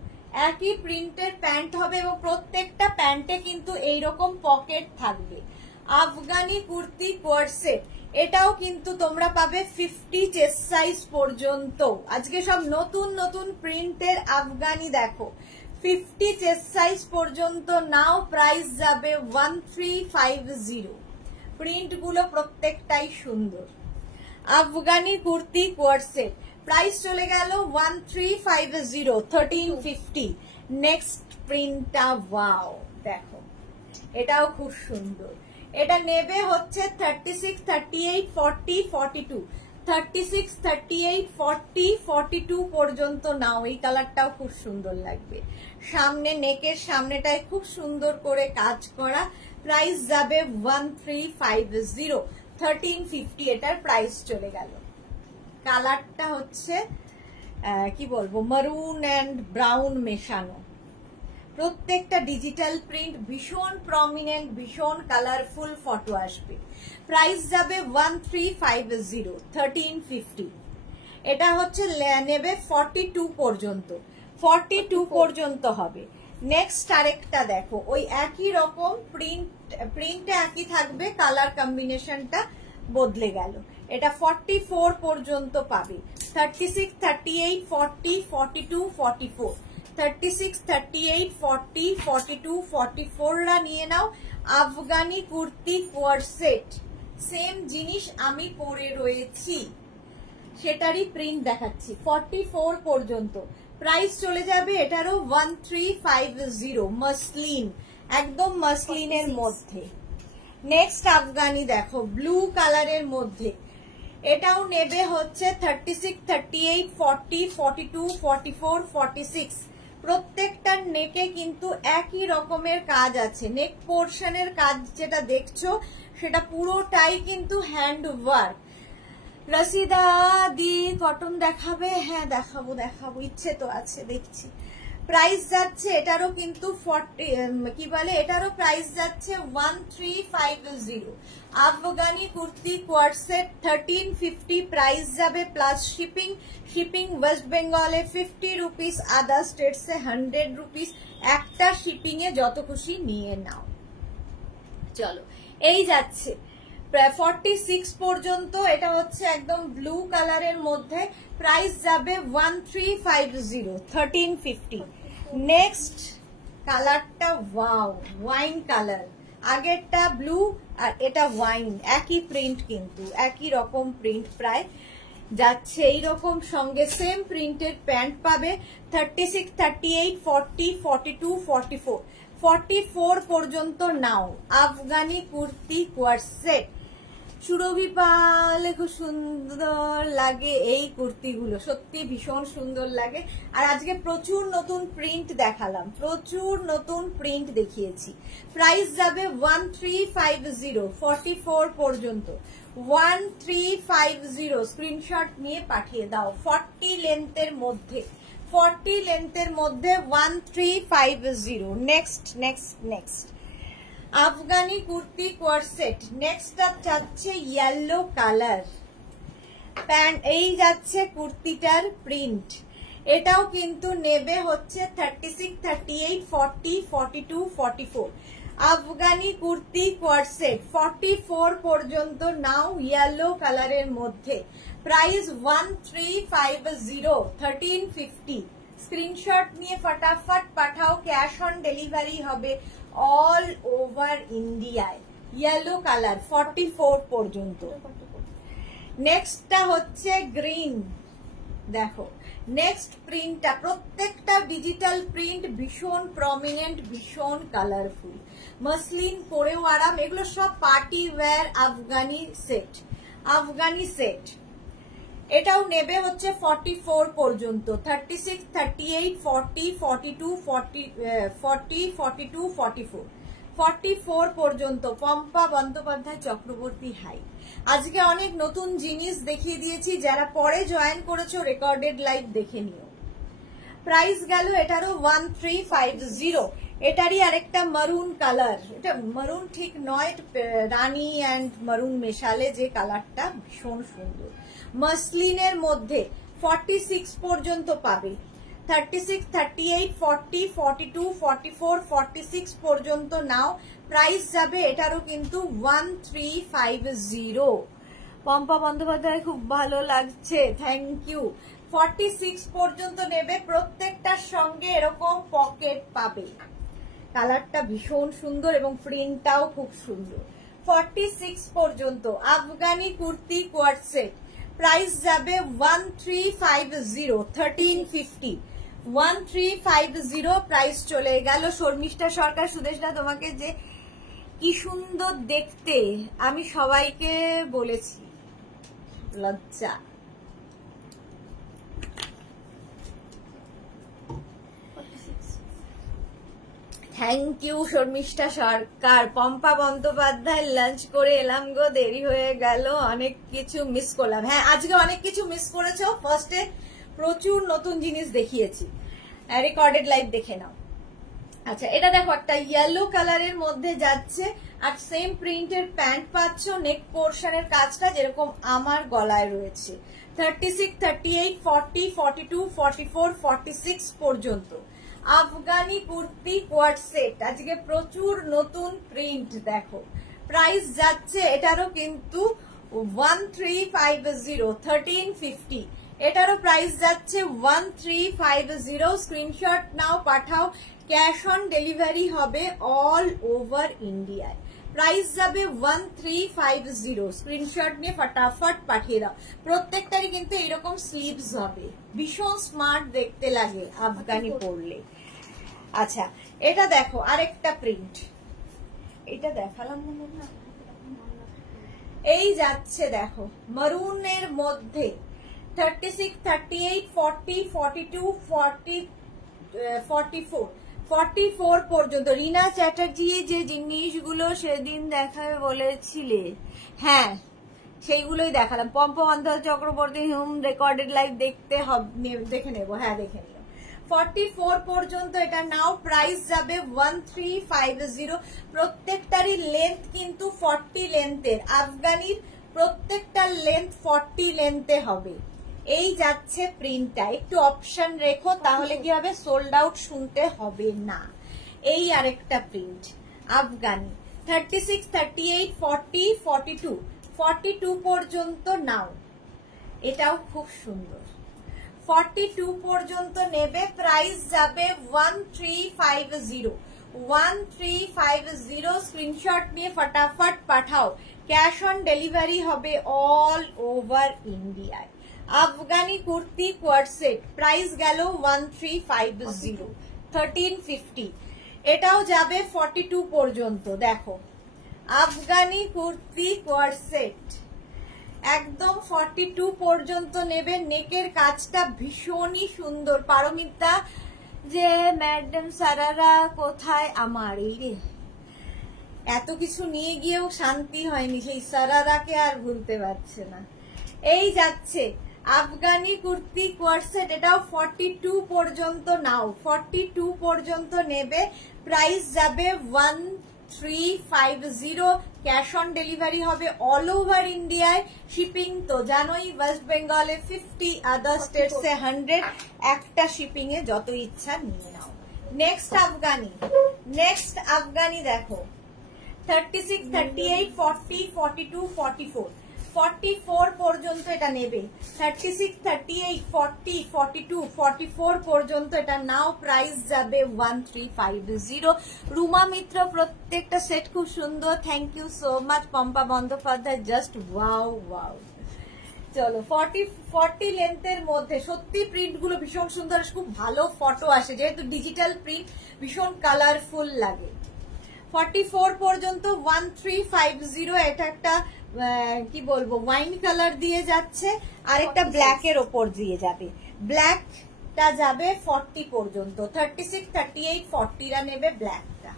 একই প্রিন্টের প্যান্ট হবে এবং প্রত্যেকটা প্যান্টে কিন্তু এইরকম পকেট থাকবে। আফগানি কুর্তি কোয়ারসেট, এটাও কিন্তু তোমরা পাবে 50 চেস্ট সাইজ পর্যন্ত। আজকে সব নতুন নতুন প্রিন্টের আফগানি দেখো, 50 চেস্ট সাইজ পর্যন্ত নাও, প্রাইস যাবে 1350। প্রিন্ট গুলো প্রত্যেকটাই সুন্দর। আফগানি কুর্তি কোয়ারসেট প্রাইস চলে গেল 1350, 1350। নেক্সট প্রিন্টটা ওয়াও, দেখো এটাও খুব সুন্দর। এটা নেবে হচ্ছে 36, 38, 40, 42, 36, 38, 40, 42 পর্যন্ত নাও। এই কালারটাও খুব সুন্দর লাগবে। সামনে নেকের সামনেটায় খুব সুন্দর করে কাজ করা। প্রাইস যাবে 1350, 1350 এটার প্রাইস চলে গেল। কালারটা হচ্ছে কি বলবো, মারুন এন্ড ব্রাউন মেশানো। প্রত্যেকটা ডিজিটাল প্রিন্ট, ভীষণ প্রমিনেন্ট, ভীষণ কালারফুল ফটো আসবে। প্রাইস যাবে 1350, 1350। এটা হচ্ছে নেবে 42 পর্যন্ত, 42 পর্যন্ত হবে। নেক্সট আরেকটা দেখো, ওই একই রকম প্রিন্টে একই থাকবে, কালার কম্বিনেশনটা বদলে গেল। এটা 44 পর্যন্ত পাবে। 36, 38, 40, 42, 44, 36, 38, 40, 42, 44রা নিয়ে নাও। আফগানি কুর্তি কোয়ারসেট, সেম জিনিস আমি পরে রয়েছি, সেটারই প্রিন্ট দেখাচ্ছি। 44 পর্যন্ত প্রাইস চলে যাবে এটারও 1350, মসলিন, একদম মসলিনের মধ্যে। নেক্সট আফগানি দেখো, ব্লু কালারের মধ্যে, এটাও নেবে হচ্ছে 36, 38, 40, 42, 44, 46। প্রত্যেকটার নেকে কিন্তু একই রকমের কাজ আছে। নেক পোর্শনের কাজ যেটা দেখছো সেটা পুরোটাই কিন্তু হ্যান্ড ওয়ার্ক। রসিদা দি কটন দেখাবে? হ্যাঁ দেখাবো, ইচ্ছে তো আছে, দেখছি। প্রাইস যাচ্ছে এটারও কিন্তু 40, কি বলে, এটারও প্রাইস যাচ্ছে 1350। আফগানি কুর্তি কোয়ারসেট 1350 প্রাইস যাবে, প্লাস শিপিং। শিপিং ওয়েস্ট বেঙ্গলে 50 রুপিস, আদার স্টেটসে 100 রুপিস। একটা শিপিং এ যত খুশি নিয়ে নাও। চলো, এই যাচ্ছে 46 পর্যন্ত। এটা হচ্ছে একদম ব্লু কালারের মধ্যে, প্রাইস যাবে 1350, 1350। নেক্সট কালারটা ওয়াও, ওয়াইন কালার। আগেরটা ব্লু আর এটা ওয়াইন, একই প্রিন্ট কিন্তু, একই রকম প্রিন্ট প্রায় যাচ্ছে। এইরকম সঙ্গে সেম প্রিন্টের প্যান্ট পাবে। 36, 38, 40, 42, 44, 44 পর্যন্ত নাও। আফগানি কুর্তি কোয়ারসেট, সুরভি পাল, খুব সুন্দর লাগে এই কুর্তিগুলো, সত্যি ভীষণ সুন্দর লাগে। আর আজকে প্রচুর নতুন প্রিন্ট দেখালাম, প্রচুর নতুন প্রিন্ট দেখিয়েছি। প্রাইস যাবে 1350, 44 পর্যন্ত, 1350। স্ক্রিনশট নিয়ে পাঠিয়ে দাও। 40 লেন্থের মধ্যে, 40 লেন্থের মধ্যে 1350। Next Afghani kurti co-ord set. Next up যাচ্ছে ইয়েলো কালার প্যান্ট। এই যাচ্ছে কুর্তিটার প্রিন্ট। এটাও কিন্তু নেবে হচ্ছে 36, 38, 40, 42, 44। আফগানি কুর্তি কোয়ারসেট 44 পর্যন্ত নাও, ইয়েলো কালারের মধ্যে। প্রাইস 1350, 1350। স্ক্রিনশট নিয়ে ফটাফট পাঠাও, ক্যাশ অন ডেলিভারি হবে অল ওভার ইন্ডিয়ায়। ইয়েলো কালার 44 পর্যন্ত। নেক্সটটা হচ্ছে গ্রিন, দেখো নেক্সট প্রিন্টটা, প্রত্যেকটা ডিজিটাল প্রিন্ট, ভীষণ প্রমিনেন্ট, ভীষণ কালারফুল, মসলিন পরেও আরাম। এগুলো সব পার্টি ওয়্যার আফগানি সেট। এটাও নেবে হচ্ছে 44 পর্যন্ত। 36, 38, 40, 42, 40, 42, 44, 44 পর্যন্ত। পম্পা বন্দ্যোপাধ্যায় চক্রবর্তী হাই। আজকে অনেক নতুন জিনিস দেখিয়ে দিয়েছি, যারা পরে জয়েন করেছো রেকর্ডেড লাইভ দেখে নিও। প্রাইস গেল এটারও 1350। এটারই আরেকটা মারুন কালার, এটা মারুন ঠিক নয়, রানী অ্যান্ড মারুন মেশালে যে কালারটা ভীষণ সুন্দর। মাসলিনের মধ্যে 46 পর্যন্ত পাবে, 36, 38, 40, 42, 44, 46 পর্যন্ত নাও। প্রাইস যাবে এটারও কিন্তু 1350। পম্পা বন্দ্যোপাধ্যায় খুব ভালো লাগছে, থ্যাংক ইউ। 46 পর্যন্ত নেবে, প্রত্যেকটার সঙ্গে এরকম পকেট পাবে। কালারটা ভীষণ সুন্দর এবং প্রিন্টটাও খুব সুন্দর। 46 পর্যন্ত Afghani kurti co-ord set, price যাবে 1350, 1350, 1350 প্রাইস চলে গেল। শর্মিষ্ঠা সরকার, সুদেশদা তোমাকে যে কি সুন্দর দেখতে আমি সবাইকে বলেছি, লজ্জা। Thank you Sharmishtha Sarkar. Pampa Bandyopadhyay lunch করে এলাম গো, দেরি হয়ে গেল, অনেক কিছু মিস করলাম। হ্যাঁ, আজকে অনেক কিছু মিস করেছো, ফার্স্টে প্রচুর নতুন জিনিস দেখিয়েছি, রেকর্ডেড লাইভ দেখে নাও। আচ্ছা, এটা দেখো একটা ইয়েলো কালারের মধ্যে যাচ্ছে, আর সেম প্রিন্টের প্যান্ট পাচ্ছ, নেক পোর্শনের কাজটা যেরকম আমার গলায় রয়েছে। 36, 38, 40, 42, 44, 46 পর্যন্ত আফগানি কুর্তি কোয়ার্ড সেট, আজকে প্রচুর নতুন প্রিন্ট দেখো। প্রাইস যাচ্ছে এটারও কিন্তু 1350, 1350, এটারও প্রাইস যাচ্ছে 1350। স্ক্রিনশট নাও, পাঠাও, ক্যাশ অন ডেলিভারি হবে অল ওভার ইন্ডিয়ায়। প্রাইস যাবে 1350, স্ক্রিনশট নিয়ে ফটাফট পাঠিয়ে দাও। প্রত্যেকটারই কিন্তু এরকম স্লিভস হবে, ভীষণ স্মার্ট দেখতে লাগে আফগানি পরলে। আচ্ছা, এটা দেখো আরেকটা প্রিন্ট, এটা দেখালাম মনে না, এই যাচ্ছে দেখো মারুনের মধ্যে 36, 38, 40, 42, 40, 44, 44 পর্যন্ত। রিনা চ্যাটার্জি যে জিনিসগুলো সেদিন দেখাবে বলেছিলে, হ্যাঁ সেইগুলোই দেখালাম। পম্পা বন্দ্যোপাধ্যায় চক্রবর্তী হুম, রেকর্ডেড লাইভ দেখতে হবে, দেখে নেবো, হ্যাঁ দেখে নিলাম। 44 পর্যন্ত এটা নাও, প্রাইস যাবে 1350। প্রত্যেকটারই লেন্থ কিন্তু 40 লেন্থের, আফগানির প্রত্যেকটার লেন্থ 40 লেন্থে হবে। এই যাচ্ছে প্রিন্টটা, একটু অপশন রেখো, তাহলে কি হবে, সোল্ড আউট শুনতে হবে না। এই আরেকটা প্রিন্ট আফগানি, 36, 38, 40, 42, 42 পর্যন্ত নাও, এটাও খুব সুন্দর। 42 পর্যন্ত নেবে, প্রাইস যাবে 1350, 1350। স্ক্রিনশট নিয়ে ফটাফট পাঠাও, ক্যাশ অন ডেলিভারি হবে অল ওভার ইন্ডিয়ায়। Afghani kurti co-ord set, price গেল 1350, 1350, এটাও যাবে 42 পর্যন্ত। দেখো আফগানি কুর্তি কোয়ার্ড সেট একদম 42 পর্যন্ত নেবে, নেকের কাজটা ভীষণই সুন্দর। পারমিতা যে ম্যাডাম সারারা কোথায় আমার, এই রে এত কিছু নিয়ে গিয়েও শান্তি হয়নি, সেই সারারাকে আর ভুলতে পারছে না। এই যাচ্ছে আফগানি কুর্তি কোয়ার্ড সেট, এটাও 42 পর্যন্ত নাও, 42 পর্যন্ত নেবে, প্রাইস যাবে 1350। ক্যাশ অন ডেলিভারি হবে অল ওভার ইন্ডিয়ায়। শিপিং তো জানোই, ওয়েস্ট বেঙ্গলে 50, আদার স্টেটসে 100, একটা শিপিং এ যত ইচ্ছা নিয়ে নাও। নেক্সট আফগানি দেখো 36, 38, 40, 42, 44, 44 পর্যন্ত এটা নেবে। 36, 38, 40, 42, 44 পর্যন্ত এটা নাও, প্রাইস যাবে 1350। রুমা মিত্র, প্রত্যেকটা সেট খুব সুন্দর, thank you so much. Pampa Bandyopadhyay, just wow wow. চলো 40 লেন্থের মধ্যে সত্যি প্রিন্ট গুলো ভীষণ সুন্দর, খুব ভালো ফটো আসে, যেহেতু ডিজিটাল প্রিন্ট ভীষণ কালারফুল লাগে। 44 পর্যন্ত 1350। এটা একটা কি বলবো, ওয়াইন কালার দিয়ে যাচ্ছে, আর একটা ব্ল্যাক এর ওপর দিয়ে যাবে, ব্ল্যাকটা যাবে 40 পর্যন্ত। 36, 38, 40 নেবে ব্ল্যাকটা।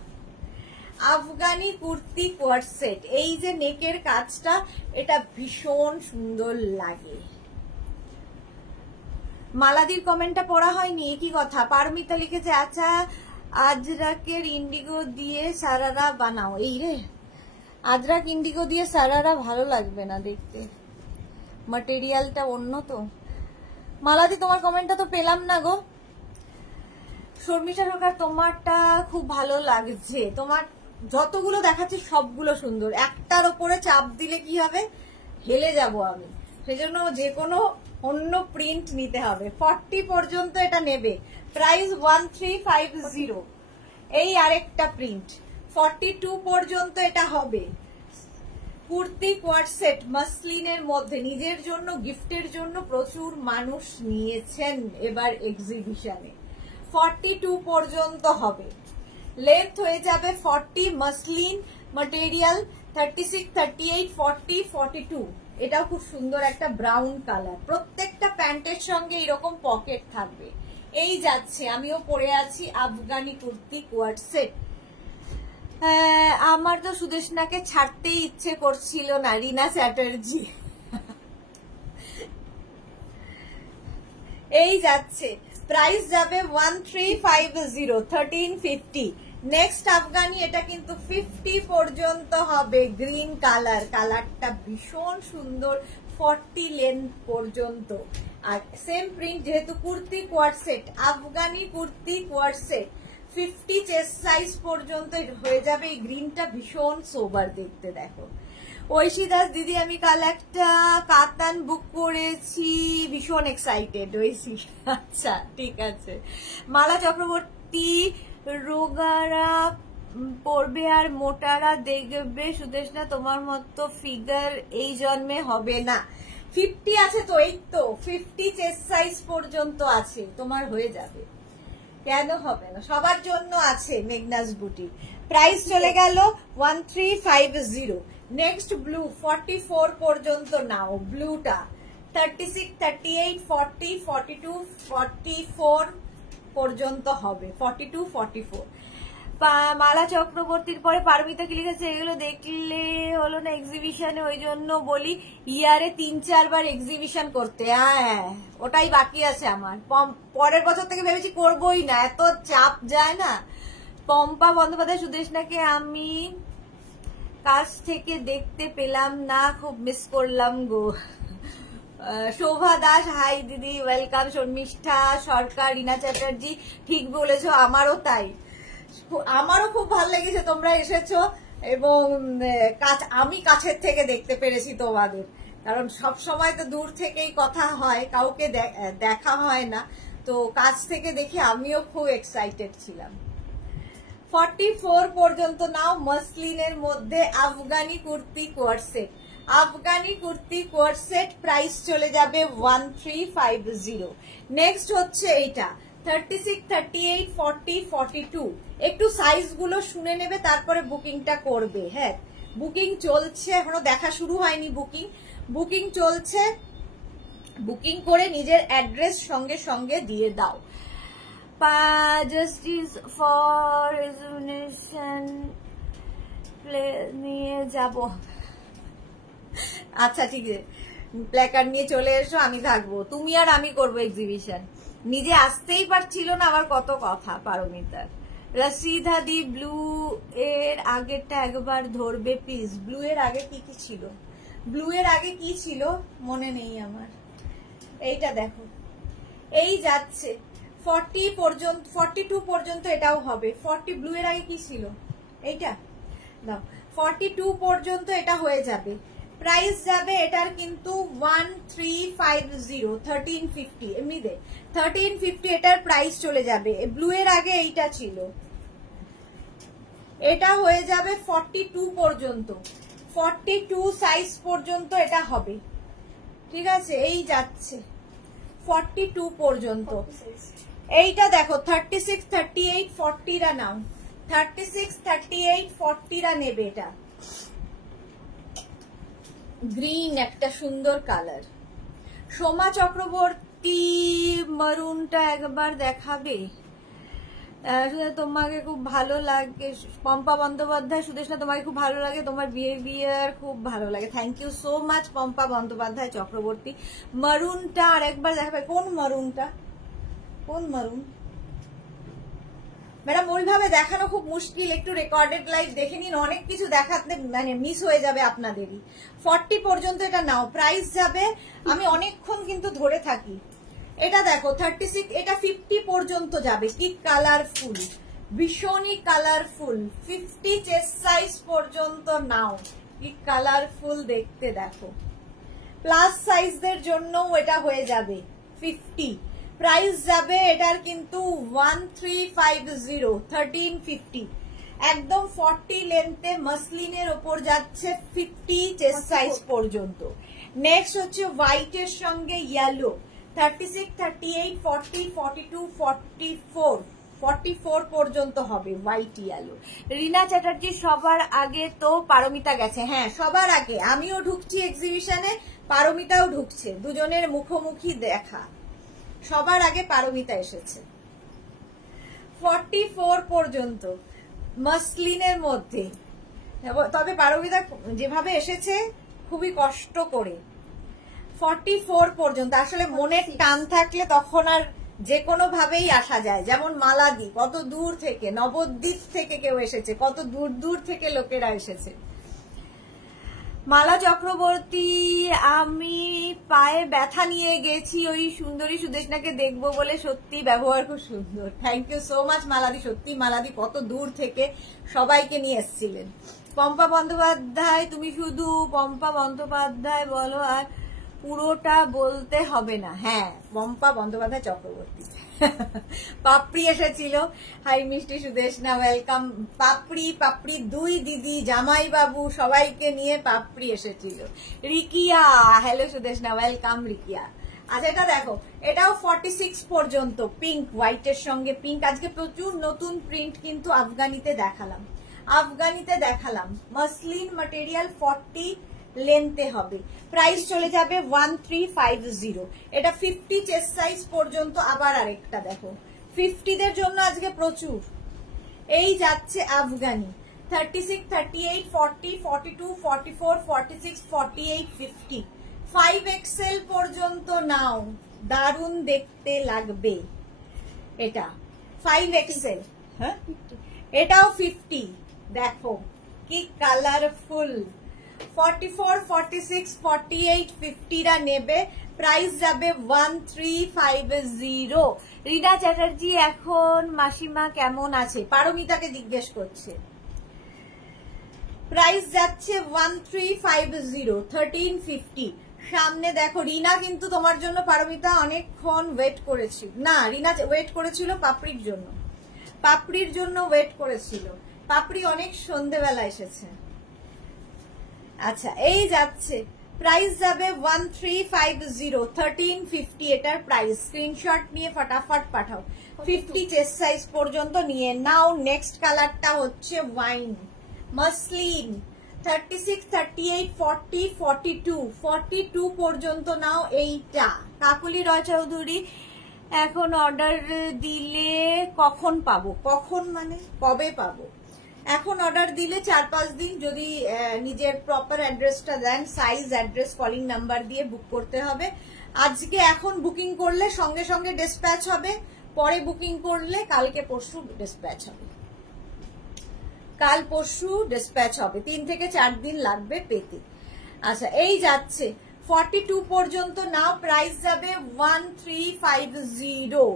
আফগানি কুর্তি কোয়ার্ড সেট, এই যে নেকের কাজটা, এটা ভীষণ সুন্দর লাগে। মালাদির কমেন্টটা পড়া হয়নি, একই কথা। পারমিতা লিখেছে, আচ্ছা আজরাকের ইন্ডিগো দিয়ে সারারা বানাও। এই রে, আজরাক ইন্ডিগো দিয়ে সারারা ভালো লাগবে না দেখতে, ম্যাটেরিয়ালটা অন্য তো। মালাদি তোমার কমেন্টটা তো পেলাম না গো। শর্মিষ্ঠা সরকার তোমারটা খুব ভালো লাগছে, তোমার যতগুলো দেখাচ্ছে সবগুলো সুন্দর, একটার ওপরে চাপ দিলে কি হবে, হেলে যাব আমি, সেজন্য যে কোনো অন্য প্রিন্ট নিতে হবে। 40 পর্যন্ত এটা নেবে, প্রাইস 1350। এই আরেকটা প্রিন্ট 42 পর্যন্ত এটা হবে। কুর্তি কোয়ার্ড সেট মাসলিনের মধ্যে, নিজের জন্য গিফটের জন্য প্রচুর মানুষ নিয়েছেন এবার এক্সিবিশনে। 42 পর্যন্ত হবে, লেন্থ হয়ে যাবে 40, মাসলিন ম্যাটেরিয়াল 36, 38, 40, 42। এটাও খুব সুন্দর একটা ব্রাউন কালার, প্রত্যেকটা প্যান্টের সঙ্গে এরকম পকেট থাকবে। এই যাচ্ছে, আমিও পরে আছি আফগানি কুর্তি কোয়ার্ড সেট। আমার তো সুদেশনাকে ছাড়তেই ইচ্ছে করছিল না, রিনা চ্যাটার্জি। এই যাচ্ছে, প্রাইস যাবে 1350, 1350। নেক্সট আফগানি, এটা কিন্তু 50 পর্যন্ত হবে, গ্রিন কালার, কালারটা ভীষণ সুন্দর, 40 লেন্থ পর্যন্ত। আর সেম প্রিন্ট, যেহেতু kurti co-ord set, Afghani kurti co-ord set 50 chest size পর্যন্ত হয়ে যাবে। এই গ্রিনটা ভীষণ সোবার দেখতে, দেখো। ঐশী দাস দিদি, আমি কাল একটা কাতান বুক করেছি, ভীষণ এক্সাইটেড ঐশী। আচ্ছা ঠিক আছে। মালা চক্রবর্তী, রোগারা পড়বে আর মোটারা দেখবে, সুদেশনা তোমার মতো ফিগার এই জন্মে হবে না। 50 আছে তো, এই তো 50 চেস্ট সাইজ পর্যন্ত আছে, তোমার হয়ে যাবে, কেন হবে না, সবার জন্য আছে মেঘনাস বুটি। প্রাইস চলে গেল 1350। নেক্সট ব্লু 44 পর্যন্ত নাও, ব্লুটা 36, 38, 40, 42, 44 পর্যন্ত হবে, 42, 44। মালা চক্রবর্তীর পরে পারমিতা কি লিখেছে, এগুলো দেখলে হলো না এক্সিবিশনে, ওই জন্য বলি ইয়ারে 3-4 বার এক্সিবিশন করতে। হ্যাঁ, ওটাই বাকি আছে আমার, পরের বছর থেকে ভেবেছি করবোই না, এত চাপ যায় না। পম্পা বন্দ্যোপাধ্যায়, সুদেশনাকে আমি কাছ থেকে দেখতে পেলাম না, খুব মিস করলাম গো। শোভা দাস, হাই দিদি, ওয়েলকাম। শর্মিষ্ঠা সরকার, রিনা চ্যাটার্জি, ঠিক বলেছো, আমারও তাই, আমারও খুব ভালো লেগেছে তোমরা এসেছো, এবং আমি কাছের থেকে দেখতে পেরেছি তোমাদের, কারণ সব সময় তো দূর থেকেই কথা হয়, কাউকে দেখা হয় না, তো কাছ থেকে দেখে আমিও খুব এক্সাইটেড ছিলাম। 44 পর্যন্ত নাও, মাসলিনের মধ্যে Afghani kurti co-ord set, Afghani kurti co-ord set, price চলে যাবে 1350। নেক্সট হচ্ছে এইটা 36, 38, 40, 42। একটু সাইজ গুলো শুনে নেবে, তারপরে বুকিংটা করবে। হ্যাঁ, বুকিং চলছে, এখনো দেখা শুরু হয়নি, বুকিং চলছে, বুকিং করে নিজের অ্যাড্রেস সঙ্গে সঙ্গে দিয়ে দাও। জাস্টিস ফর রেজুনেশন নিয়ে যাব। আচ্ছা ঠিক আছে, প্ল্যাকার্ড নিয়ে চলে এসো, আমি থাকবো, তুমি আর আমি করবো এক্সিবিশন। নিজে আসতেই পারছিল না, আবার কত কথা পারমিতার। রশিদা দি, ব্লু এর আগেরটা একবার ধরবে প্লিজ। ব্লু এর আগে কি কি ছিল, ব্লু এর আগে কি ছিল মনে নেই আমার, এইটা দেখো, এই যাচ্ছে 40 পর্যন্ত, 42 পর্যন্ত এটাও হবে। 40 ব্লু এর আগে কি ছিল, এইটা দাও, 42 পর্যন্ত এটা হয়ে যাবে। প্রাইস যাবে এটার কিন্তু 1350, 1350 এমনিতে 1350 এটার প্রাইস চলে যাবে। ব্লু এর আগে এইটা ছিল, এটা হয়ে যাবে 42 পর্যন্ত, 42 সাইজ পর্যন্ত এটা হবে, ঠিক আছে। এই যাচ্ছে 42 পর্যন্ত। এইটা দেখো 36, 38, 40 রা নাও, 36, 38, 40 রা নেবে। এটা গ্রিন, একটা সুন্দর কালার। সোমা চক্রবর্তী, মারুনটা একবার দেখাবে, তোমাকে খুব ভালো লাগে। পম্পা বন্দ্যোপাধ্যায়, সুদেশনা তোমাকে খুব ভালো লাগে, তোমার বিহেভিয়ার খুব ভালো লাগে। Thank you so much Pampa Bandyopadhyay Chakraborty. মারুনটা আর একবার দেখাবে, কোন মারুনটা, কোন মারুন, ম্যাডাম ওইভাবে দেখানো খুব মুশকিল, একটু রেকর্ডেড লাইভ দেখে নিন, অনেক কিছু দেখাতে মানে মিস হয়ে যাবে আপনাদেরই। 40 পর্যন্ত এটা নাও, প্রাইস যাবে, আমি অনেকক্ষণ কিন্তু ধরে থাকি। এটা দেখো 36, এটা 50 পর্যন্ত যাবে। কি কালারফুল, ভীষণই কালারফুল। 50 চেস্ট সাইজ পর্যন্ত নাও, কি কালারফুল দেখতে দেখো। প্লাস সাইজদের জন্য এটা হয়ে যাবে 50। প্রাইস যাবে এটার কিন্তু 1350, 1350। একদম 40 লেন্থে মাসলিনের ওপর যাচ্ছে 50 চেস্ট সাইজ পর্যন্ত। নেক্সট হচ্ছে হোয়াইটের সঙ্গে ইয়েলো, 36, 38, 40, 42, 44, 44 পর্যন্ত হবে হোয়াইট ইয়েলো। রিনা চ্যাটার্জি সবার আগে তো পারমিতা গেছে। হ্যাঁ সবার আগে, আমিও ঢুকছি এক্সিবিশনে, পারমিতাও ঢুকছে, দুজনের মুখোমুখি দেখা। সবার আগে পারমিতা এসেছে। 44 পর্যন্ত মাসলিনের মধ্যে, তবে পারমিতা যেভাবে এসেছে খুবই কষ্ট করে। 44 পর্যন্ত, আসলে মনের টান থাকলে তখন আর যে কোনো ভাবেই আসা যায়। যেমন মালাদি, কত দূর থেকে, নবদ্বীপ থেকে কেউ এসেছে, কত দূর দূর থেকে লোকেরা এসেছে। মালা চক্রবর্তী, আমি পায়ে ব্যথা নিয়ে গেছি ওই সুন্দরী সুদেশনাকে দেখবো বলে, সত্যি ব্যবহার খুব সুন্দর। থ্যাংক ইউ সো মাচ মালাদি, সত্যি মালাদি কত দূর থেকে সবাইকে নিয়ে এসেছিলেন। পম্পা বন্দ্যোপাধ্যায়, তুমি শুধু পম্পা বন্দ্যোপাধ্যায় বলো আর পুরোটা বলতে হবে না। হ্যাঁ পম্পা বন্দ্যোপাধ্যায় চক্রবর্তী। পাপড়ি এসেছিল, হাই মিষ্টি সুদেশনা ওয়েলকাম। পাপড়ি, পাপড়ি দুই দিদি, জামাই বাবু সবাইকে নিয়ে পাপড়ি এসেছিল। Rikiya, hello Sudeshna welcome Rikiya. আচ্ছা এটা দেখো, এটাও 46 পর্যন্ত, পিঙ্ক হোয়াইটের সঙ্গে পিঙ্ক। আজকে প্রচুর নতুন প্রিন্ট কিন্তু আফগানিতে দেখালাম, আফগানিতে দেখালাম। মাসলিন ম্যাটেরিয়াল 40 লেন্থে হবে। প্রাইস চলে যাবে 1350। এটা 50 চেস্ট সাইজ পর্যন্ত। আবার আরেকটা দেখো, 50 দের জন্য আজকে প্রচুর। এই যাচ্ছে আফগানি, 36, 38, 40, 42, 44, 46, 48, 50। 5XL পর্যন্ত নাও, দারুণ দেখতে লাগবে এটা। 5XL, হ্যাঁ এটাও 50। দেখো কি কালারফুল। 44, 46, 48, 50 রা নেবে। প্রাইস যাবে 1350। রিনা চ্যাটার্জি, এখন মাসিমা কেমন আছে? পারমিতাকে জিজ্ঞেস করছে। প্রাইস যাচ্ছে 1350, 1350। সামনে দেখো রিনা, কিন্তু তোমার জন্য পারমিতা অনেকক্ষণ ওয়েট করেছিল। না রিনা ওয়েট করেছিল পাপড়ির জন্য, পাপড়ির জন্য ওয়েট করেছিল। পাপড়ি অনেক সন্ধেবেলা এসেছে। আচ্ছা এই যাচ্ছে, প্রাইস যাবে 1350, 1350 এটার প্রাইস। স্ক্রিনশট নিয়ে ফটাফট পাঠাও। 50 চেস্ট সাইজ পর্যন্ত নিয়ে নাও। নেক্সট কালারটা হচ্ছে ওয়াইন মাসলিন, 36, 38, 40, 42, 42 পর্যন্ত নাও। এইটা কাকুলি রয় চৌধুরী, এখন অর্ডার দিলে কখন পাবো? কখন মানে কবে পাবো? এখন অর্ডার দিলে 4-5 দিন, যদি নিজের প্রপার অ্যাড্রেসটা দেন, সাইজ, অ্যাড্রেস, কলিং নাম্বার দিয়ে বুক করতে হবে। আজকে এখন বুকিং করলে সঙ্গে সঙ্গে ডিসপ্যাচ হবে, পরে বুকিং করলে কালকে পরশু ডিসপ্যাচ হবে, কাল পরশু ডিসপ্যাচ হবে। 3 থেকে 4 দিন লাগবে পেতে। আচ্ছা এই যাচ্ছে 42 পর্যন্ত নাও। প্রাইস যাবে 1350।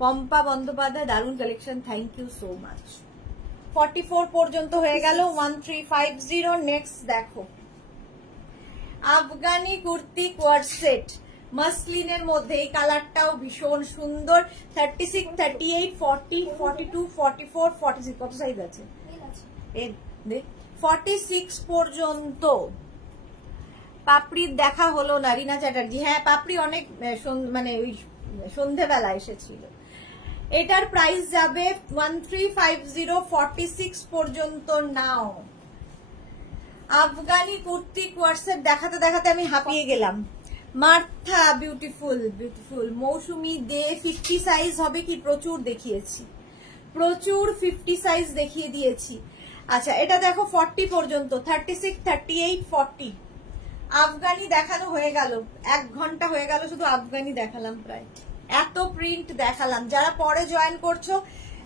পম্পা বন্দ্যোপাধ্যায়, দারুণ collection, thank you so much. 44 পর্যন্ত হয়ে গেল, 1350। নেক্সট দেখো আফগানি কুর্তি কোয়ার সেট মাসলিনের মধ্যে, এই কালারটাও ভীষণ সুন্দর। 36, 38, 40, 42, 44, 46, কত সাইজ আছে? 46 পর্যন্ত। পাপড়ির দেখা হলো না রিনা চ্যাটার্জি। হ্যাঁ পাপড়ি অনেক মানে ওই সন্ধেবেলা এসেছিল। এটার প্রাইস যাবে 1350, 46 পর্যন্ত নাও। আফগানি কুর্তি কোয়ারসেট দেখাতে দেখাতে আমি হাঁপিয়ে গেলাম। Martha, beautiful beautiful. Mousumi Dey, 50 size হবে কি? প্রচুর দেখিয়েছি, প্রচুর 50 সাইজ দেখিয়ে দিয়েছি। আচ্ছা এটা দেখো 40 পর্যন্ত, 36, 38, 40। আফগানি দেখানো হয়ে গেল, 1 ঘন্টা হয়ে গেল শুধু আফগানি দেখালাম। প্রায় এত প্রিন্ট দেখালাম। যারা পরে জয়েন করছো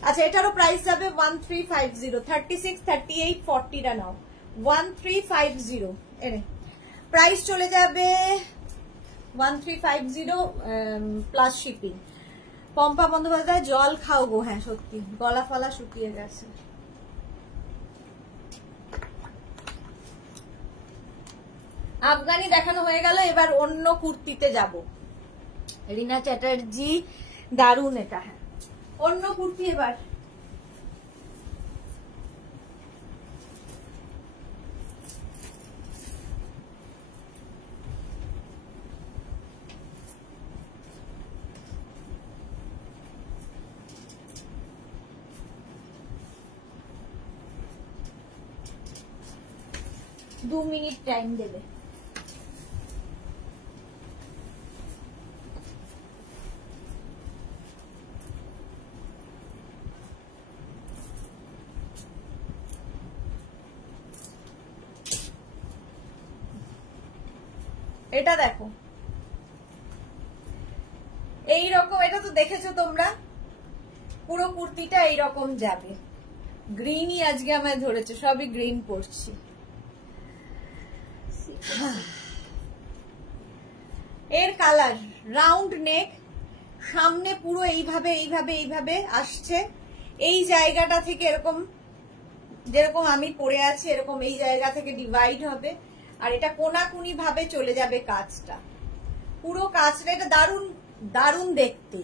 আচ্ছা এটারও প্রাইস যাবে 1350, 36, 38, 40 টা নাও 1350 এনে প্রাইস চলে যাবে 1350 প্লাস শিপিং। পম্পা বন্দ্যোপাধ্যায় জল খাও গো, হ্যাঁ সত্যি গলা ফলা শুকিয়ে গেছে। আফগানি দেখানো হয়ে গেল, এবার অন্য কুর্তিতে যাব। রিনা চ্যাটার্জি দারুন এটা, হ্যাঁ অন্য কুর্তি এবার। দু মিনিট টাইম দেবে। এটা দেখো এইরকম, এটা তো দেখেছো তোমরা, পুরো কুর্তিটা এইরকম যাবে। গ্রিনই আজকে আমায় ধরেছে, সবই গ্রিন পরছি। এর কালার রাউন্ড নেক, সামনে পুরো এইভাবে এইভাবে এইভাবে আসছে, এই জায়গাটা থেকে এরকম যেরকম আমি পরে আছি এরকম এই জায়গা থেকে ডিভাইড হবে, আর এটা কোনাকুনি ভাবে চলে যাবে কাজটা, পুরো কাজটা। এটা দারুন দারুন দেখতে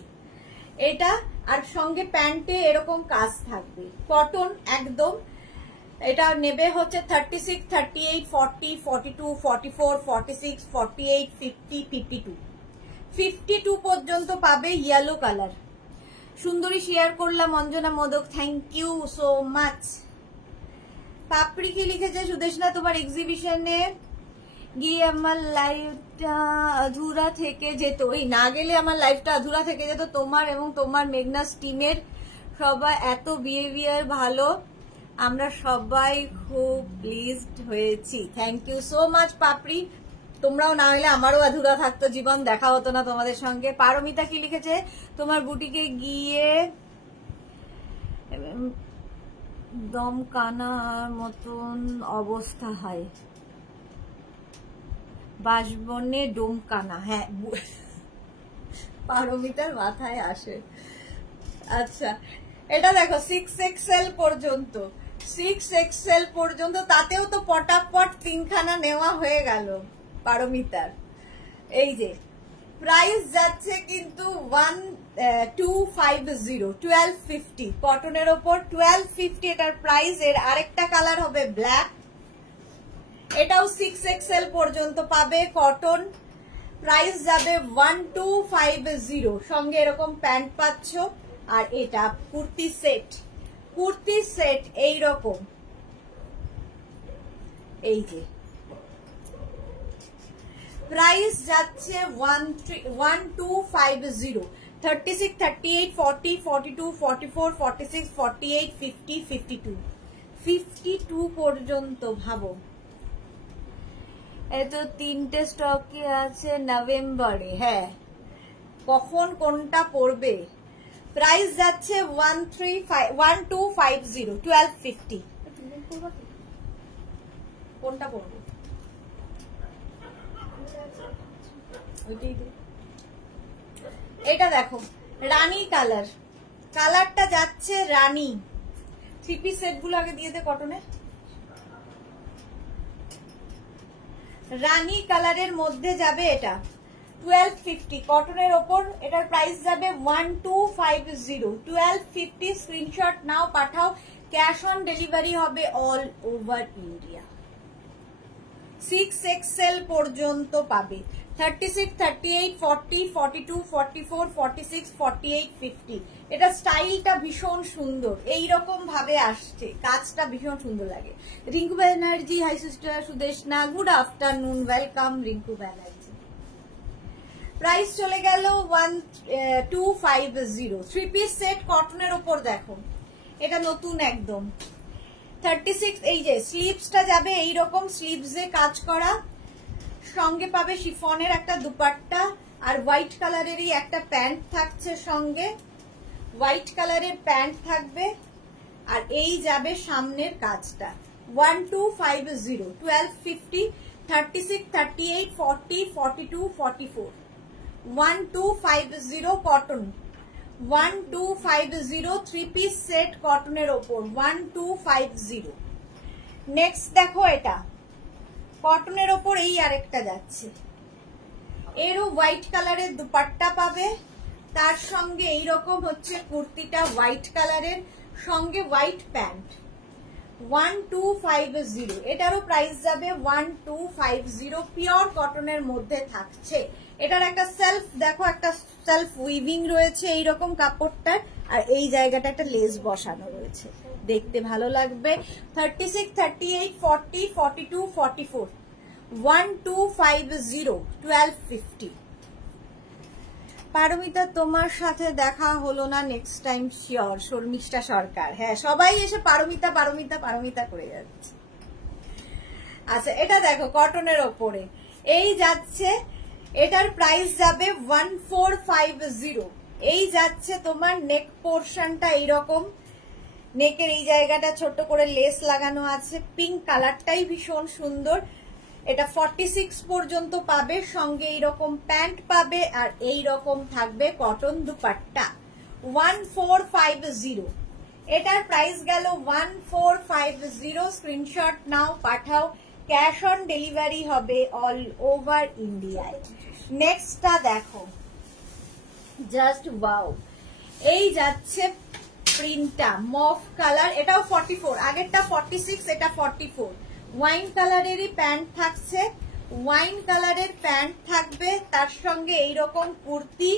এটা। আর সঙ্গে প্যান্টে এরকম কাজ থাকবে, কটন একদম। এটা নেবে হচ্ছে 36, 38, 40, 42, 44, 46, 48, 50, 52, 52 পর্যন্ত পাবে। Yellow colour. সুন্দরী শেয়ার করলাম Anjana Modak, thank you so much. Papri কি লিখেছে সুদেশনা, তোমার এক্সিবিশনে গিয়ে আমার লাইফটা আধুরা থেকে যেত। ওই না গেলে আমার লাইফটা আধুরা থেকে যেত। তোমার এবং তোমার মেঘনাস টিমের সবাই এত বিহেভিয়ার ভালো, আমরা সবাই খুব প্লিজড হয়েছি। থ্যাংক ইউ সো মাচ পাপড়ি। তোমরাও না হলে আমারও আধুরা থাকতো জীবন, দেখা হতো না তোমাদের সঙ্গে। পারমিতা কি লিখেছে, তোমার বুটিকে গিয়ে দম কানার মতন অবস্থা হয়, বাসবনে ডোমকানা। হ্যাঁ পারমিতার মাথায় আসে। আচ্ছা এটা দেখো 6XL পর্যন্ত, 6XL পর্যন্ত, তাতেও তো পটাপট 3খানা নেওয়া হয়ে গেল পারমিতার। এই যে প্রাইস যাচ্ছে কিন্তু 1250, 1250 কটনের ওপর 1250 এটার প্রাইস। এর আরেকটা কালার হবে ব্ল্যাক, এটাও 6XL পর্যন্ত পাবে কটন। প্রাইস যাবে 1250, সঙ্গে এরকম প্যান্ট পাচ্ছ। আর এটা কুর্তি সেট, কুর্তি সেট এইরকম, এই যে প্রাইস যাচ্ছে 1250, 36, 38, 40, 42, 44, 46, 48, 50, 52, 52 পর্যন্ত। ভাবো এত 3টে স্টকে আছে নভেম্বরে। হ্যাঁ কখন কোনটা পড়বে। প্রাইস যাচ্ছে 1250, 1250। কোনটা পড়বে এটা দেখো রানী কালার, কালারটা যাচ্ছে রানী। 3 পিস সেট গুলো আগে দিয়ে দে কটনে। রানী কালারের মধ্যে যাবে এটা 1250 কটনের ওপর। এটার প্রাইস যাবে 1250, 1250। স্ক্রিনশট নাও, পাঠাও। ক্যাশ অন ডেলিভারি হবে অল ওভার ইন্ডিয়া। 6XL পর্যন্ত পাবে। 36, 38, 40, 42, 44, 46, 48, 50। এটা স্টাইলটা ভীষণ সুন্দর, এইরকম ভাবে আসছে, কাজটা ভীষণ সুন্দর লাগে। Rinku Banerjee, high sister Sudeshna, good afternoon, welcome Rinku Banerjee. Price চলে গেল 1250। 3 পিস সেট কটনের ওপর দেখো, এটা নতুন একদম। 36, এই যে স্লিভসটা যাবে এইরকম, স্লিভসে কাজ করা, সঙ্গে পাবে শিফনের একটা দুপাট্টা আর হোয়াইট কালারেরই একটা প্যান্ট থাকছে সঙ্গে। হোয়াইট কালারের প্যান্ট থাকবে আর এই যাবে সামনের কাজটা। 1250, 1250, 36, 38, 40, 42, 44, 1250 কটন, 1250 থ্রি পিস সেট কটনের ওপর 1250। নেক্সট দেখো এটা কটনের ওপর এই আরেকটা যাচ্ছে, এরও হোয়াইট কালারের দুপাট্টা পাবে, তার সঙ্গে এইরকম হচ্ছে কুর্তিটা হোয়াইট কালারের সঙ্গে হোয়াইট প্যান্ট 1250। এটারও প্রাইস যাবে 1250, পিওর কটনের মধ্যে থাকছে। এটার একটা সেলফ দেখো, একটা সেলফ উইভিং রয়েছে এইরকম কাপড়টার, আর এই জায়গাটা একটা লেস বসানো রয়েছে, দেখতে ভালো লাগবে। 36, 38, 40, 42, 44, 1250, 1250। পারমিতা তোমার সাথে দেখা হলো না, নেক্সট টাইম শিওর। শর্মিষ্ঠা সরকার, হ্যাঁ সবাই এসে পারমিতা পারমিতা পারমিতা করে যাচ্ছে। আচ্ছা এটা দেখো কটনের ওপরে এই যাচ্ছে, এটার প্রাইস যাবে 1450। এই যাচ্ছে তোমার নেক পোর্শনটা এইরকম, নেকের এই জায়গাটা ছোট করে লেস লাগানো আছে, পিঙ্ক কালারটাই ভীষণ সুন্দর। এটা 46 পর্যন্ত পাবে, সঙ্গে এইরকম প্যান্ট পাবে আর এই রকম থাকবে কটন দুপাট্টা 1450। এটার প্রাইস গেল 1450। স্ক্রিনশট নাও, পাঠাও, ক্যাশ অন ডেলিভারি হবে অল ওভার ইন্ডিয়ায়। নেক্সটটা দেখো, জাস্ট ওয়াও, এই যাচ্ছে প্রিন্টটা মফ কালার, এটাও 44, আগেরটা 46, এটা 44। ওয়াইন কালারেরই প্যান্ট থাকছে, ওয়াইন কালারের প্যান্ট থাকবে, তার সঙ্গে এইরকম কুর্তি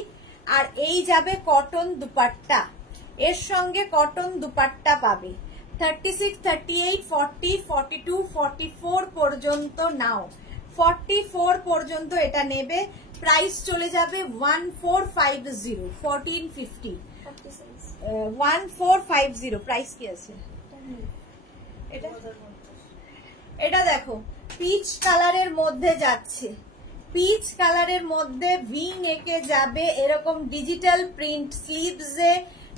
আর এই যাবে কটন দুপাট্টা, এর সঙ্গে কটন দুপাট্টা পাবে। 36, 38, 40, 42, 44 পর্যন্ত নাও, 44 পর্যন্ত এটা নেবে। প্রাইস চলে যাবে 1450, 1450, 1450। প্রাইস কি আছে এটা? এটা দেখো পিচ কালারের মধ্যে যাচ্ছে, পিচ কালারের মধ্যে ভি নেকে যাবে এরকম ডিজিটাল প্রিন্ট, স্লিভসে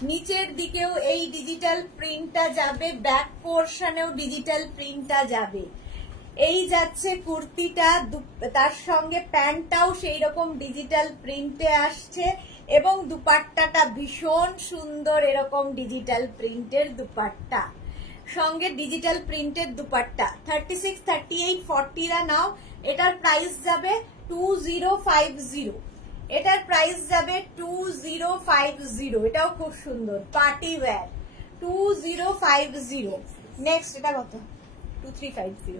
নিচের দিকেও এই ডিজিটাল প্রিন্টটা যাবে, ব্যাক পোর্শনেও ডিজিটাল প্রিন্টটা যাবে। এই যাচ্ছে কুর্তিটা, তার সঙ্গে প্যান্টটাও সেই রকম ডিজিটাল প্রিন্টে আসছে এবং দুপাট্টাটা ভীষণ সুন্দর, এরকম ডিজিটাল প্রিন্টের দুপাট্টা, সঙ্গে ডিজিটাল প্রিন্টের দুপাট্টা। 36, 38, 40 নাও, এটার প্রাইস যাবে 2050। এটার প্রাইস যাবে 2050। এটাও খুব সুন্দর পার্টি ওয়্যার 2050। নেক্সট এটা কত? 2350।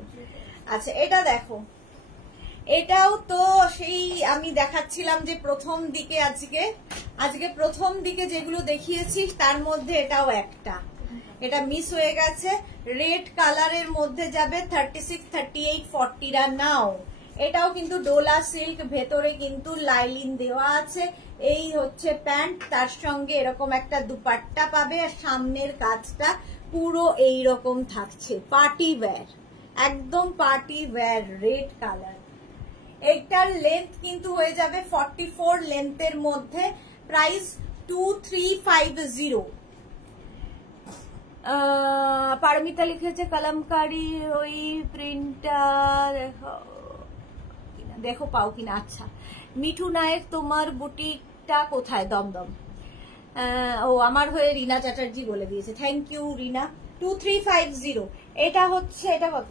আচ্ছা এটা দেখো, এটাও তো সেই আমি দেখাচ্ছিলাম যে প্রথম দিকে, আজকে প্রথম দিকে যেগুলো দেখিয়েছি তার মধ্যে এটাও একটা, এটা মিস হয়ে গেছে। রেড কালারের মধ্যে যাবে 36, 38, 40 নাও। এটাও কিন্তু ডোলা সিল্ক, ভেতরে কিন্তু লাইলিন দেওয়া আছে। এই হচ্ছে প্যান্ট, তার সঙ্গে এরকম একটা দুপাট্টা পাবে আর সামনের কাজটা পুরো এই রকম থাকছে, পার্টি ওয়্যার, একদম পার্টি ওয়্যার, রেড কালার। এইটার লেন্থ কিন্তু হয়ে যাবে 44 লেন্থের মধ্যে। প্রাইস 2350। পারমিতা লিখেছে কলমকারি ওই প্রিন্টটা দেখো পাও কিনা। আচ্ছা মিঠু নায়ক, তোমার বুটিকটা কোথায়? দমদম। ও আমার হয়ে রিনা চ্যাটার্জি বলে দিয়েছে, থ্যাংক ইউ রিনা। 2350। এটা হচ্ছে, এটা কত?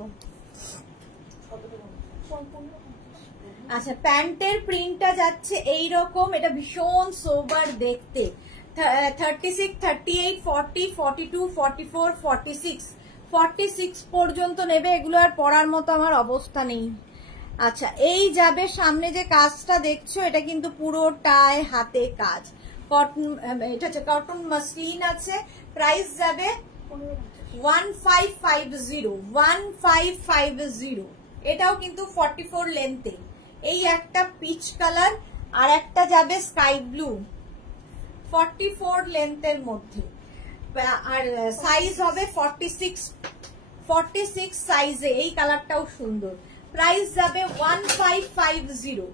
আচ্ছা প্যান্টের প্রিন্টটা যাচ্ছে এইরকম, এটা ভীষণ সোবার দেখতে। 36, 38, 40, 42, 44, 46, 46 পর্যন্ত নেবে। এগুলো আর পরার মতো আমার অবস্থা নেই। আচ্ছা এই যাবে সামনে যে কাজটা দেখছো, এটা কিন্তু পুরোটায় হাতে কাজ, কটন, এটা হচ্ছে কটন মাসলিন আছে। প্রাইস যাবে 1550, 1550। এটাও কিন্তু 44 লেন্থে। এই একটা পিচ কালার আর একটা যাবে স্কাই ব্লু, 44 লেন্থের মধ্যে, আর সাইজ হবে 46 সাইজে। এই কালারটাও সুন্দর। প্রাইস যাবে 1550,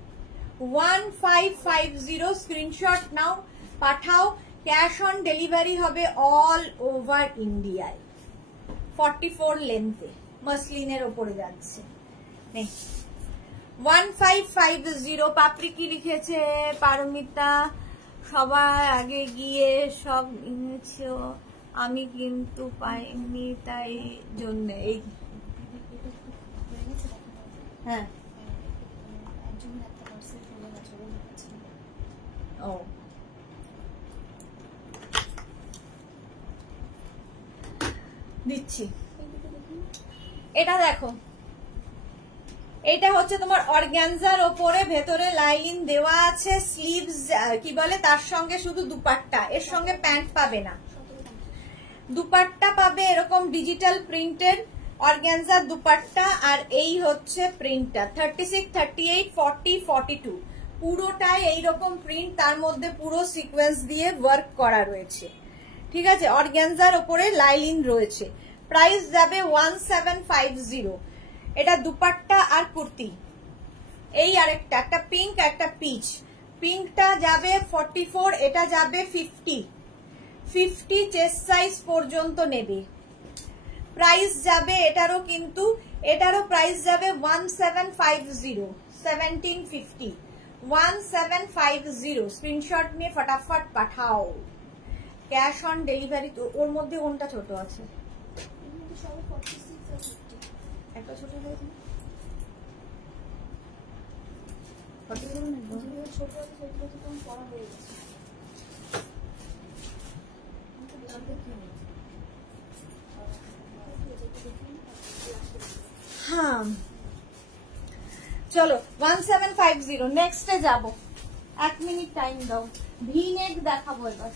1550। স্ক্রিনশট নাও, পাঠাও, ক্যাশ অন ডেলিভারি হবে অল ওভার ইন্ডিয়ায়। 44 লেন্থে মাসলিনের ওপরে যাচ্ছে। 1550 পাপড়ি কি লিখেছে পারমিতা, সবার আগে গিয়ে সব এনেছো আমি কিন্তু পাইনি তাই জন্য। এই হ্যাঁ ও দিচ্ছি। এটা দেখো, এটা হচ্ছে তোমার অর্গানজার ওপরে ভেতরে লাইলিন দেওয়া আছে, স্লিভস কি বলে তার সঙ্গে শুধু দুপাট্টা, এর সঙ্গে প্যান্ট পাবে না। দুপাট্টা পাবে এরকম ডিজিটাল প্রিন্টের অর্গানজার দুপাট্টা, আর এই হচ্ছে প্রিন্টটা 36, 38, 40, 42 পুরোটাই এইরকম প্রিন্ট, তার মধ্যে পুরো সিকোয়েন্স দিয়ে ওয়ার্ক করা রয়েছে। ঠিক আছে, অর্গানজার ওপরে লাইলিন রয়েছে। প্রাইস যাবে 1750। এটা দুপাট্টা আর কুর্তি। এই আরেকটা, একটা পিঙ্ক একটা পিচ। পিঙ্কটা যাবে 44, এটা যাবে 50 চেস্ট সাইজ পর্যন্ত নেবে। প্রাইস যাবে এটারও, কিন্তু এটারও প্রাইস যাবে 1750, 1750, 1750। স্ক্রিনশট নিয়ে ফটাফট পাঠাও। ক্যাশ অন ডেলিভারি তো ওর মধ্যে কোনটা ছোট আছে? একটা ছোট হয়েছে হ্যাঁ। চলো 1750 নেক্সটে যাব। 1 মিনিট টাইম দাও, ভি নেক দেখাবো এবার।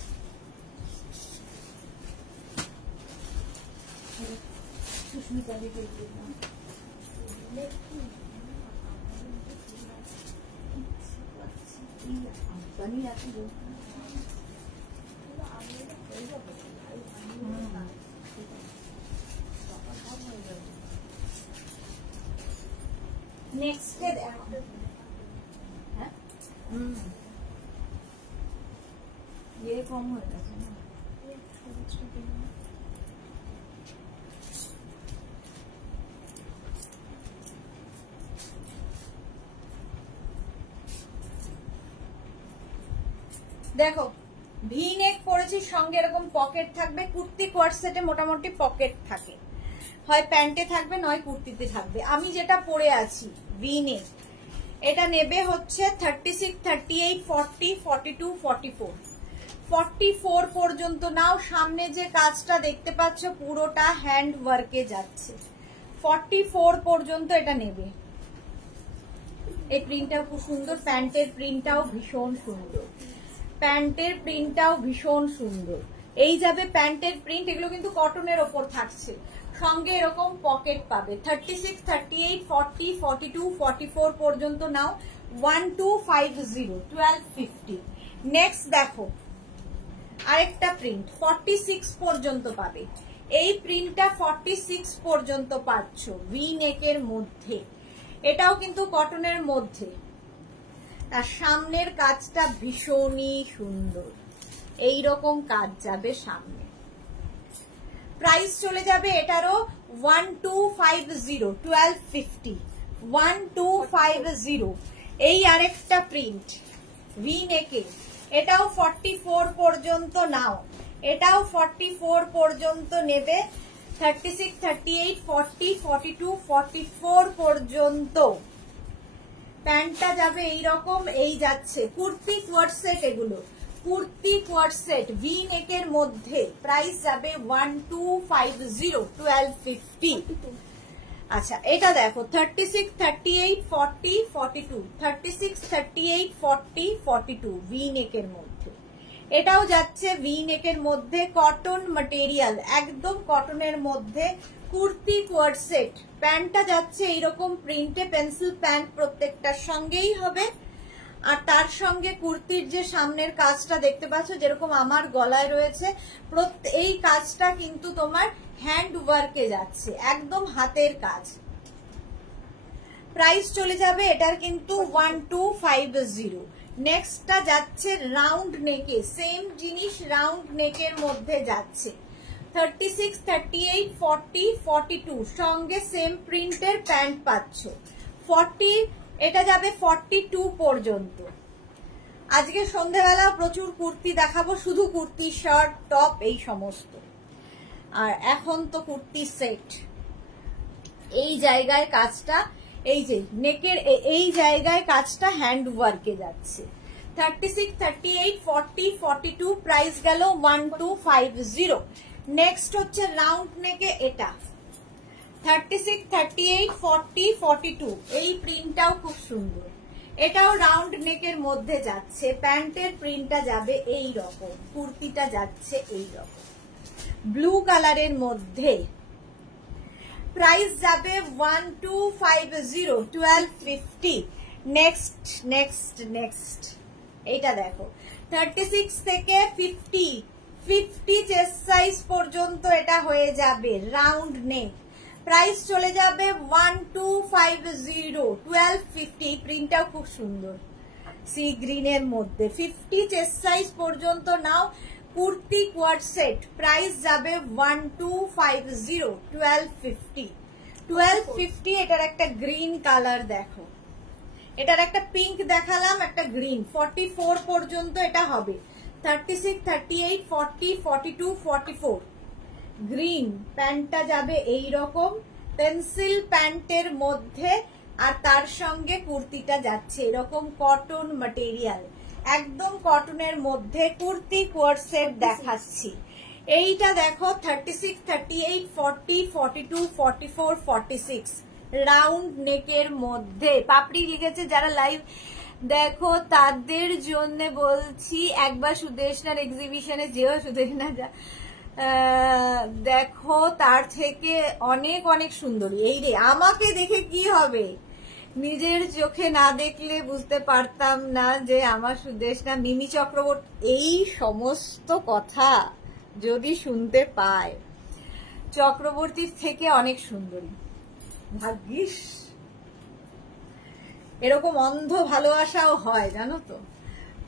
সুস্মিতা দিকে দিলাম নেক্সট হ্যাঁ ये कम হয়ে গেছে না। দেখো ভি নেক পরেছি, সঙ্গে এরকম পকেট থাকবে। কুর্তি কোয়ার্ট সেটে মোটামুটি পকেট থাকে, হয় প্যান্টে থাকবে নয় কুর্তিতে থাকবে। আমি যেটা পরে আছি ভি নেক, এটা নেবে হচ্ছে 36, 38, 40, 42, 44, 44 পর্যন্ত নাও। সামনে যে কাজটা দেখতে পাচ্ছ পুরোটা হ্যান্ড ওয়ার্কে যাচ্ছে। 44 পর্যন্ত এটা নেবে। এই প্রিন্টটাও খুব সুন্দর, প্যান্টের প্রিন্টটাও ভীষণ সুন্দর, প্যান্টের প্রিন্টটাও ভীষণ সুন্দর। এই যাবে প্যান্টের প্রিন্ট, এগুলো কিন্তু কটনের ওপর থাকছে, সঙ্গে এরকম পকেট পাবে। 36, 38, 40, 42, 44 পর্যন্ত নাও। 1250, 1250। নেক্সট দেখো আরেকটা প্রিন্ট 46 পর্যন্ত পাবে। এই প্রিন্টটা 46 পর্যন্ত পাচ্ছ ভি নেকের মধ্যে, এটাও কিন্তু কটনের মধ্যে। তার সামনের কাজটা ভীষণই সুন্দর, এইরকম কাজ যাবে সামনে। প্রাইস চলে যাবে এটারও 1250, 1250, 1250। এই আরেকটা প্রিন্ট ভি নেকে, এটাও 44 পর্যন্ত নাও, এটাও 44 পর্যন্ত নেবে। 36, 38, 40, 42, 44 পর্যন্ত। প্যান্টটা যাবে এইরকম, এই যাচ্ছে কুর্তি কোয়ার্ট সেট, এগুলো কুর্তি কোয়ার্ট সেট ভি নেকের মধ্যে। প্রাইস যাবে 1250, 1250। আচ্ছা এটা দেখো 36, 38, 40, 42, 36, 38, 40, 42 ভি নেকের মধ্যে। এটাও যাচ্ছে ভি নেকের মধ্যে, কটন ম্যাটেরিয়াল, একদম কটনের মধ্যে কুর্তি কোয়ার্ট সেট। প্যান্টটা যাচ্ছে এইরকম প্রিন্টে, পেন্সিল প্যান্ট প্রত্যেকটার সঙ্গেই হবে। আর তার সঙ্গে কুর্তির যে সামনের কাজটা দেখতে পাচ্ছ যেরকম আমার গলায় রয়েছে, এই কাজটা কিন্তু তোমার হ্যান্ড ওয়ার্কে যাচ্ছে, একদম হাতের কাজ। প্রাইস চলে যাবে এটার কিন্তু 1250। নেক্সটটা যাচ্ছে রাউন্ড নেকে, সেম জিনিস রাউন্ড নেকের মধ্যে যাচ্ছে 36, 38, 40, 42 সঙ্গে সেম প্রিন্টের প্যান্ট পাচ্ছ। 40 এটা যাবে 42 পর্যন্ত। আজকে সন্ধ্যেবেলা প্রচুর কুর্তি দেখাবো, শুধু কুর্তি, শার্ট, টপ এই সমস্ত। আর এখন তো কুর্তি সেট। এই জায়গায় কাজটা, এই যে নেকের এই জায়গায় কাজটা হ্যান্ড ওয়ার্কে যাচ্ছে। 36, 38, 40, 42 প্রাইস গেল 1250। নেক্সট হচ্ছে রাউন্ড নেকে এটা 36, 38, 40, 42 এই প্রিন্টটাও খুব সুন্দর। এটাও রাউন্ড নেকের মধ্যে যাচ্ছে, প্যান্টের প্রিন্টটা যাবে এই রকম, কুর্তিটা যাচ্ছে এই রকম ব্লু কালারের মধ্যে। প্রাইস যাবে 1250, 1250। নেক্সট নেক্সট নেক্সট এইটা দেখো 36 থেকে 50 চেস্ট সাইজ পর্যন্ত এটা হয়ে যাবে রাউন্ড নেক। প্রাইস চলে যাবে 1250, 1250। প্রিন্টটাও খুব সুন্দর, সি গ্রিনের মধ্যে। 50 চেস্ট সাইজ পর্যন্ত নাও কুর্তি কোয়াড সেট, প্রাইস যাবে 1250, 1250, 1250। এটার একটা গ্রিন কালার দেখো, এটার একটা পিঙ্ক দেখালাম, একটা গ্রিন। 44 পর্যন্ত এটা হবে। 36, 38, 40, 42, 44 গ্রিন। প্যান্টটা যাবে এই রকম পেন্সিল প্যান্টের মধ্যে, আর তার সঙ্গে কুর্তিটা যাচ্ছে এরকম কটন ম্যাটেরিয়াল, একদম কটনের মধ্যে কুর্তি কোয়াড সেট দেখাচ্ছি। এইটা দেখো 36, 38, 40, 42, 44, 46 রাউন্ড নেকের মধ্যে। পাপড়ি লিখেছে যারা লাইভ দেখো তাদের জন্য বলছি, একবার সুদেশনার এক্সিবিশনে যেও, সুদেশনা যা দেখো, তার থেকে অনেক অনেক সুন্দরী। এই রে, আমাকে দেখে কি হবে, নিজের চোখে না দেখলে বুঝতে পারতাম না যে আমার সুদেশনা মিমি চক্রবর্তী। এই সমস্ত কথা যদি শুনতে পায়, চক্রবর্তীর থেকে অনেক সুন্দরী। ভাগ্যিস এরকম অন্ধ ভালোবাসাও হয়, জানো তো।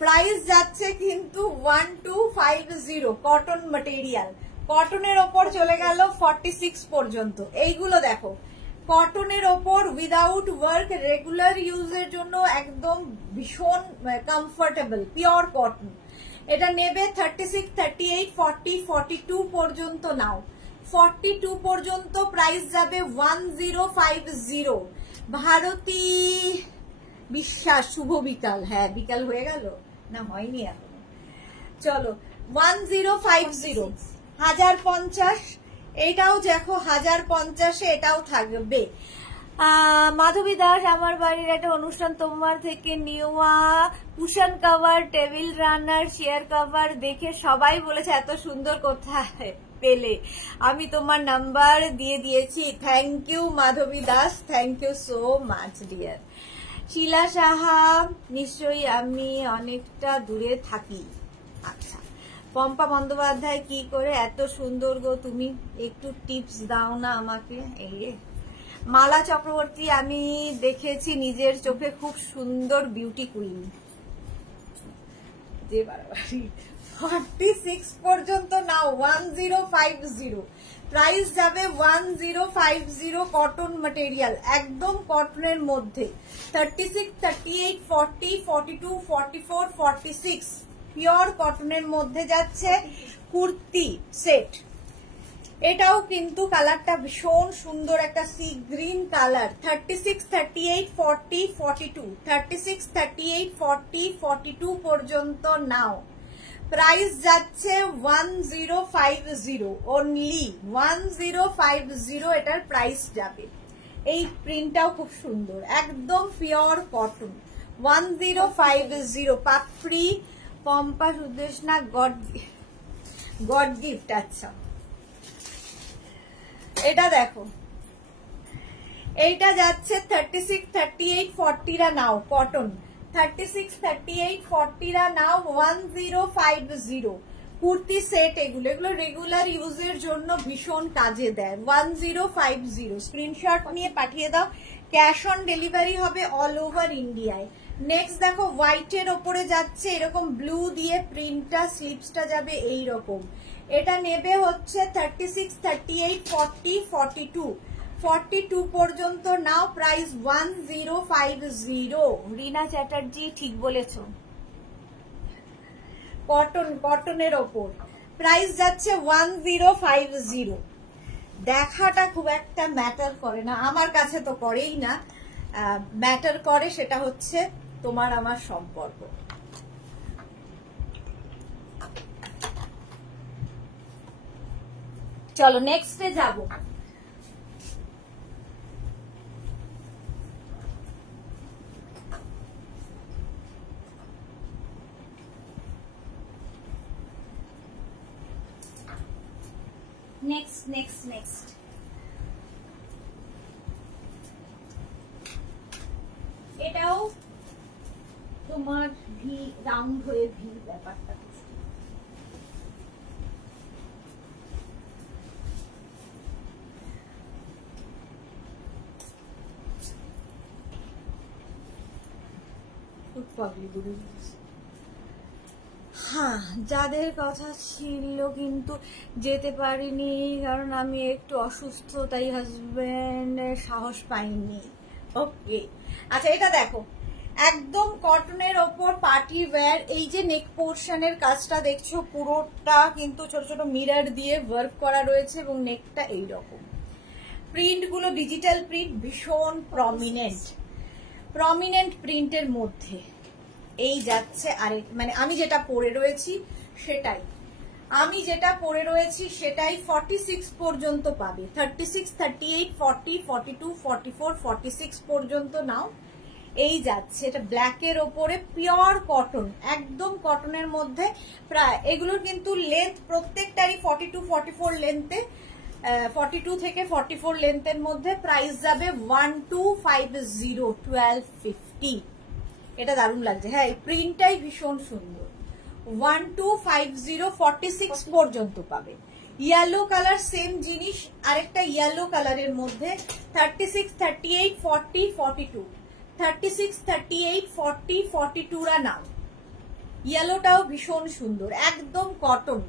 প্রাইস যাচ্ছে কিন্তু 1250, কটন ম্যাটেরিয়াল। কটনের ওপর চলে গেল 46 পর্যন্ত। এইগুলো দেখো কটনের ওপর উইদাউট ওয়ার্ক, রেগুলার ইউজের জন্য একদম ভীষণ কমফোর্টেবল, পিওর কটন। এটা নেবে 36, 38, 40, 42 পর্যন্ত নাও। 42 পর্যন্ত প্রাইস যাবে 1050। ভারতী বিশ্বাস, শুভ বিকাল। হ্যাঁ, বিকাল হয়ে গেল না, হয়নি এখনো। চলো 1050, 1050। এটাও দেখো 1050, এটাও থাকবে। মাধবী দাস, আমার বাড়ির একটা অনুষ্ঠান তোমার থেকে নেওয়া cushion cover, table runner, chair cover দেখে সবাই বলেছে এত সুন্দর কোথায় পেলে। আমি তোমার নাম্বার দিয়ে দিয়েছি। Thank you Madhabi Das, thank you so much dear. Shila Saha, নিশ্চয়ই আমি অনেকটা দূরে থাকি। আচ্ছা, পম্পা বন্দ্যোপাধ্যায়, কি করে এত সুন্দর গো তুমি, একটু টিপস দাও না আমাকে। এই মালা চক্রবর্তী, আমি দেখেছি নিজের চোখে, খুব সুন্দর বিউটি কুইন। যে 46 পর্যন্ত নাও 1050। প্রাইস যাবে 1050, কটন ম্যাটেরিয়াল, একদম কটনের মধ্যে। 36, 38, 40, 42, 44, 46 পিওর কটনের মধ্যে যাচ্ছে কুর্তি সেট। এটাও কিন্তু কালারটা ভীষণ সুন্দর, একটা সি গ্রিন কালার। 36, 38, 40, 42, 36, 38, 40, 42 পর্যন্ত নাও। প্রাইস যাচ্ছে 1050, অনলি 1050 এটার প্রাইস যাবে। এই প্রিন্টটাও খুব সুন্দর, একদম পিওর কটন। 1050। পাপড়ি, পম্পা, সুদেশনা, গড গিফট। আচ্ছা, এটা দেখো, এইটা যাচ্ছে 36, 38, 40 নাও কটন। 36, 38, 40 নাও 1050 কুর্তি সেট। এগুলো রেগুলার ইউজের জন্য ভীষণ কাজে দেয়। 1050 স্ক্রিনশট নিয়ে পাঠিয়ে দাও। ক্যাশ অন ডেলিভারি হবে অল ওভার ইন্ডিয়ায়। নেক্সট দেখো হোয়াইটের ওপরে যাচ্ছে এরকম ব্লু দিয়ে প্রিন্টটা, স্লিপসটা যাবে এই রকম। এটা নেবে হচ্ছে 36, 38, 40, 42, 42 পর্যন্ত নাও। প্রাইস 1050। রিনা চ্যাটার্জি ঠিক বলেছো, কটনের ওপর প্রাইস যাচ্ছে 1050। দেখাটা খুব একটা ম্যাটার করে না, আমার কাছে তো করেই না। ম্যাটার করে সেটা হচ্ছে তোমার আমার সম্পর্ক। চলো নেক্সটে যাব। নেক্সট এটাও তোমার ভি রাউন্ড হয়ে ভি ব্যাপারটা। হ্যাঁ, যাদের কথা ছিল কিন্তু যেতে পারিনি কারণ আমি একটু অসুস্থ, তাই হাজবেন্ডের সাহস পাইনি। ওকে, আচ্ছা এটা দেখো একদম কটনের ওপর পার্টি ওয়্যার। এই যে নেক পোর্শনের কাজটা দেখছো পুরোটা কিন্তু ছোট ছোট মিরর দিয়ে ওয়ার্ক করা রয়েছে এবং নেকটা এইরকম। প্রিন্ট গুলো ডিজিটাল প্রিন্ট, ভীষণ প্রমিনেন্ট প্রিন্টের মধ্যে এই যাচ্ছে। আরে মানে আমি যেটা পরে রয়েছি সেটাই 46 পর্যন্ত পাবে। 36, 38, 40, 42, 44, 46 পর্যন্ত নাও। এই যাচ্ছে, এটা ব্ল্যাকের ওপরে পিওর কটন, একদম কটনের মধ্যে। প্রায় এগুলোর কিন্তু লেন্থ প্রত্যেকটারই 42, 44 লেন্থে, 42 থেকে 44 লেন্থের মধ্যে। প্রাইস যাবে 1250, 1250। এটা দারুণ লাগছে। হ্যাঁ, এই প্রিন্টটাই ভীষণ সুন্দর। 1250, 46 পর্যন্ত পাবে। ইয়েলো কালার সেম জিনিস, আরেকটা ইয়েলো কালারের মধ্যে 36, 38, 40, 42, 36, 38, 40, 42 রা নাম। ইয়েলোটাও ভীষণ সুন্দর, একদম কটন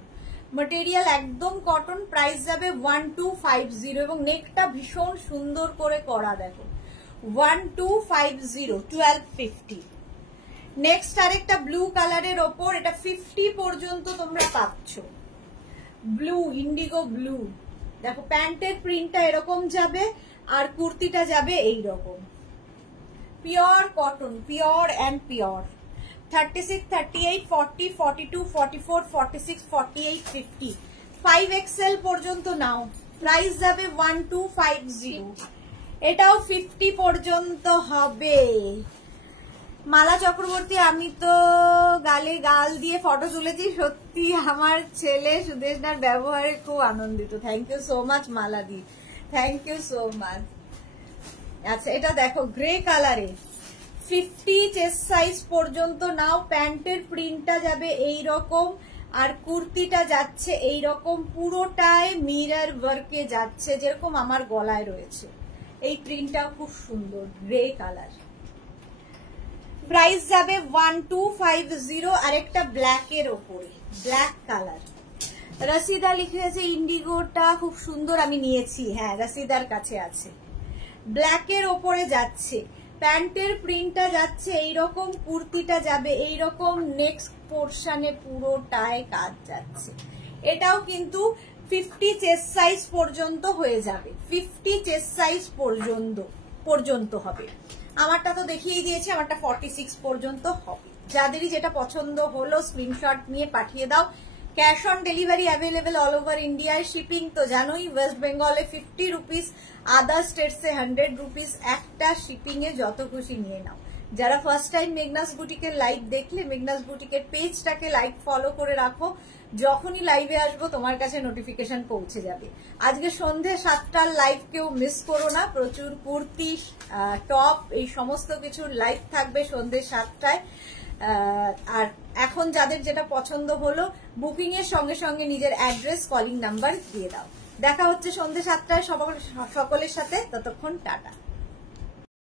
ম্যাটেরিয়াল, একদম কটন। প্রাইস যাবে 1250 এবং নেকটা ভীষণ সুন্দর করে করা দেখো। 1250, 1250। নেক্সট আরেকটা ব্লু কালারের ওপর, এটা 50 পর্যন্ত তোমরা পাচ্ছ। Blue, Indigo blue. দেখো প্যান্টের প্রিন্টটা এরকম যাবে আর কুর্তিটা যাবে এই রকম। Pure cotton, pure and pure. 36, 38, 40, 42, 44, 46, 48, 50, 5XL পর্যন্ত নাও। প্রাইস যাবে 1250। এটাও 50 পর্যন্ত হবে। মালা চক্রবর্তী, আমি তো গালে গাল দিয়ে ফটো তুলেছি, সত্যি আমার ছেলে সুদেশদার ব্যবহারে খুব আনন্দিত। Thank you so much Mala দি, থ্যাংক ইউ সো মাচ। আচ্ছা এটা দেখো গ্রে কালারে 50 চেস্ট সাইজ পর্যন্ত নাও। প্যান্টের প্রিন্টটা যাবে এই রকম আর কুর্তিটা যাচ্ছে এই রকম, পুরোটাই মিরর ওয়ার্কে যাচ্ছে যেরকম আমার গলায় রয়েছে। এই প্রিন্টটাও খুব সুন্দর, গ্রে কালার। প্রাইস যাবে 1250। আরেকটা ব্ল্যাকের ওপরে, ব্ল্যাক কালার। রসিদা লিখেছে ইন্ডিগোটা খুব সুন্দর, আমি নিয়েছি। হ্যাঁ, রসিদার কাছে আছে। ব্ল্যাকের ওপরে যাচ্ছে, প্যান্টের প্রিন্টটা যাচ্ছে এইরকম, কুর্তিটা যাবে এইরকম, নেক্সট পোর্শনে পুরোটায় কাজ যাচ্ছে। এটাও কিন্তু 50 চেস্ট সাইজ পর্যন্ত হয়ে যাবে, 50 চেস্ট সাইজ পর্যন্ত হবে। আমারটা তো দেখিয়ে দিয়েছি, আমারটা 46 পর্যন্ত হবে। যাদেরই যেটা পছন্দ হলো স্ক্রিনশট নিয়ে পাঠিয়ে দাও। Cash on delivery available all over ইন্ডিয়ায়। শিপিং তো জানোই, ওয়েস্ট বেঙ্গলে 50 রুপিস, আদার স্টেটসে 100 রুপিস। একটা শিপিং এ যত খুশি নিয়ে নাও। যারা ফার্স্ট টাইম মেঘনাস বুটিকের লাইভ দেখলে, মেঘনাস বুটিকের পেজটাকে লাইক ফলো করে রাখো। যখনই লাইভে আসবো তোমার কাছে নোটিফিকেশন পৌঁছে যাবে। আজকে সন্ধে 7টার লাইভ কেউ মিস করো না। প্রচুর কুর্তি, টপ, এই সমস্ত কিছুর লাইভ থাকবে সন্ধে 7টায়। আর এখন যাদের যেটা পছন্দ হলো বুকিং এর সঙ্গে সঙ্গে নিজের অ্যাড্রেস, কলিং নাম্বার দিয়ে দাও। দেখা হচ্ছে সন্ধে 7টায় সকলের সাথে। ততক্ষণ টাটা।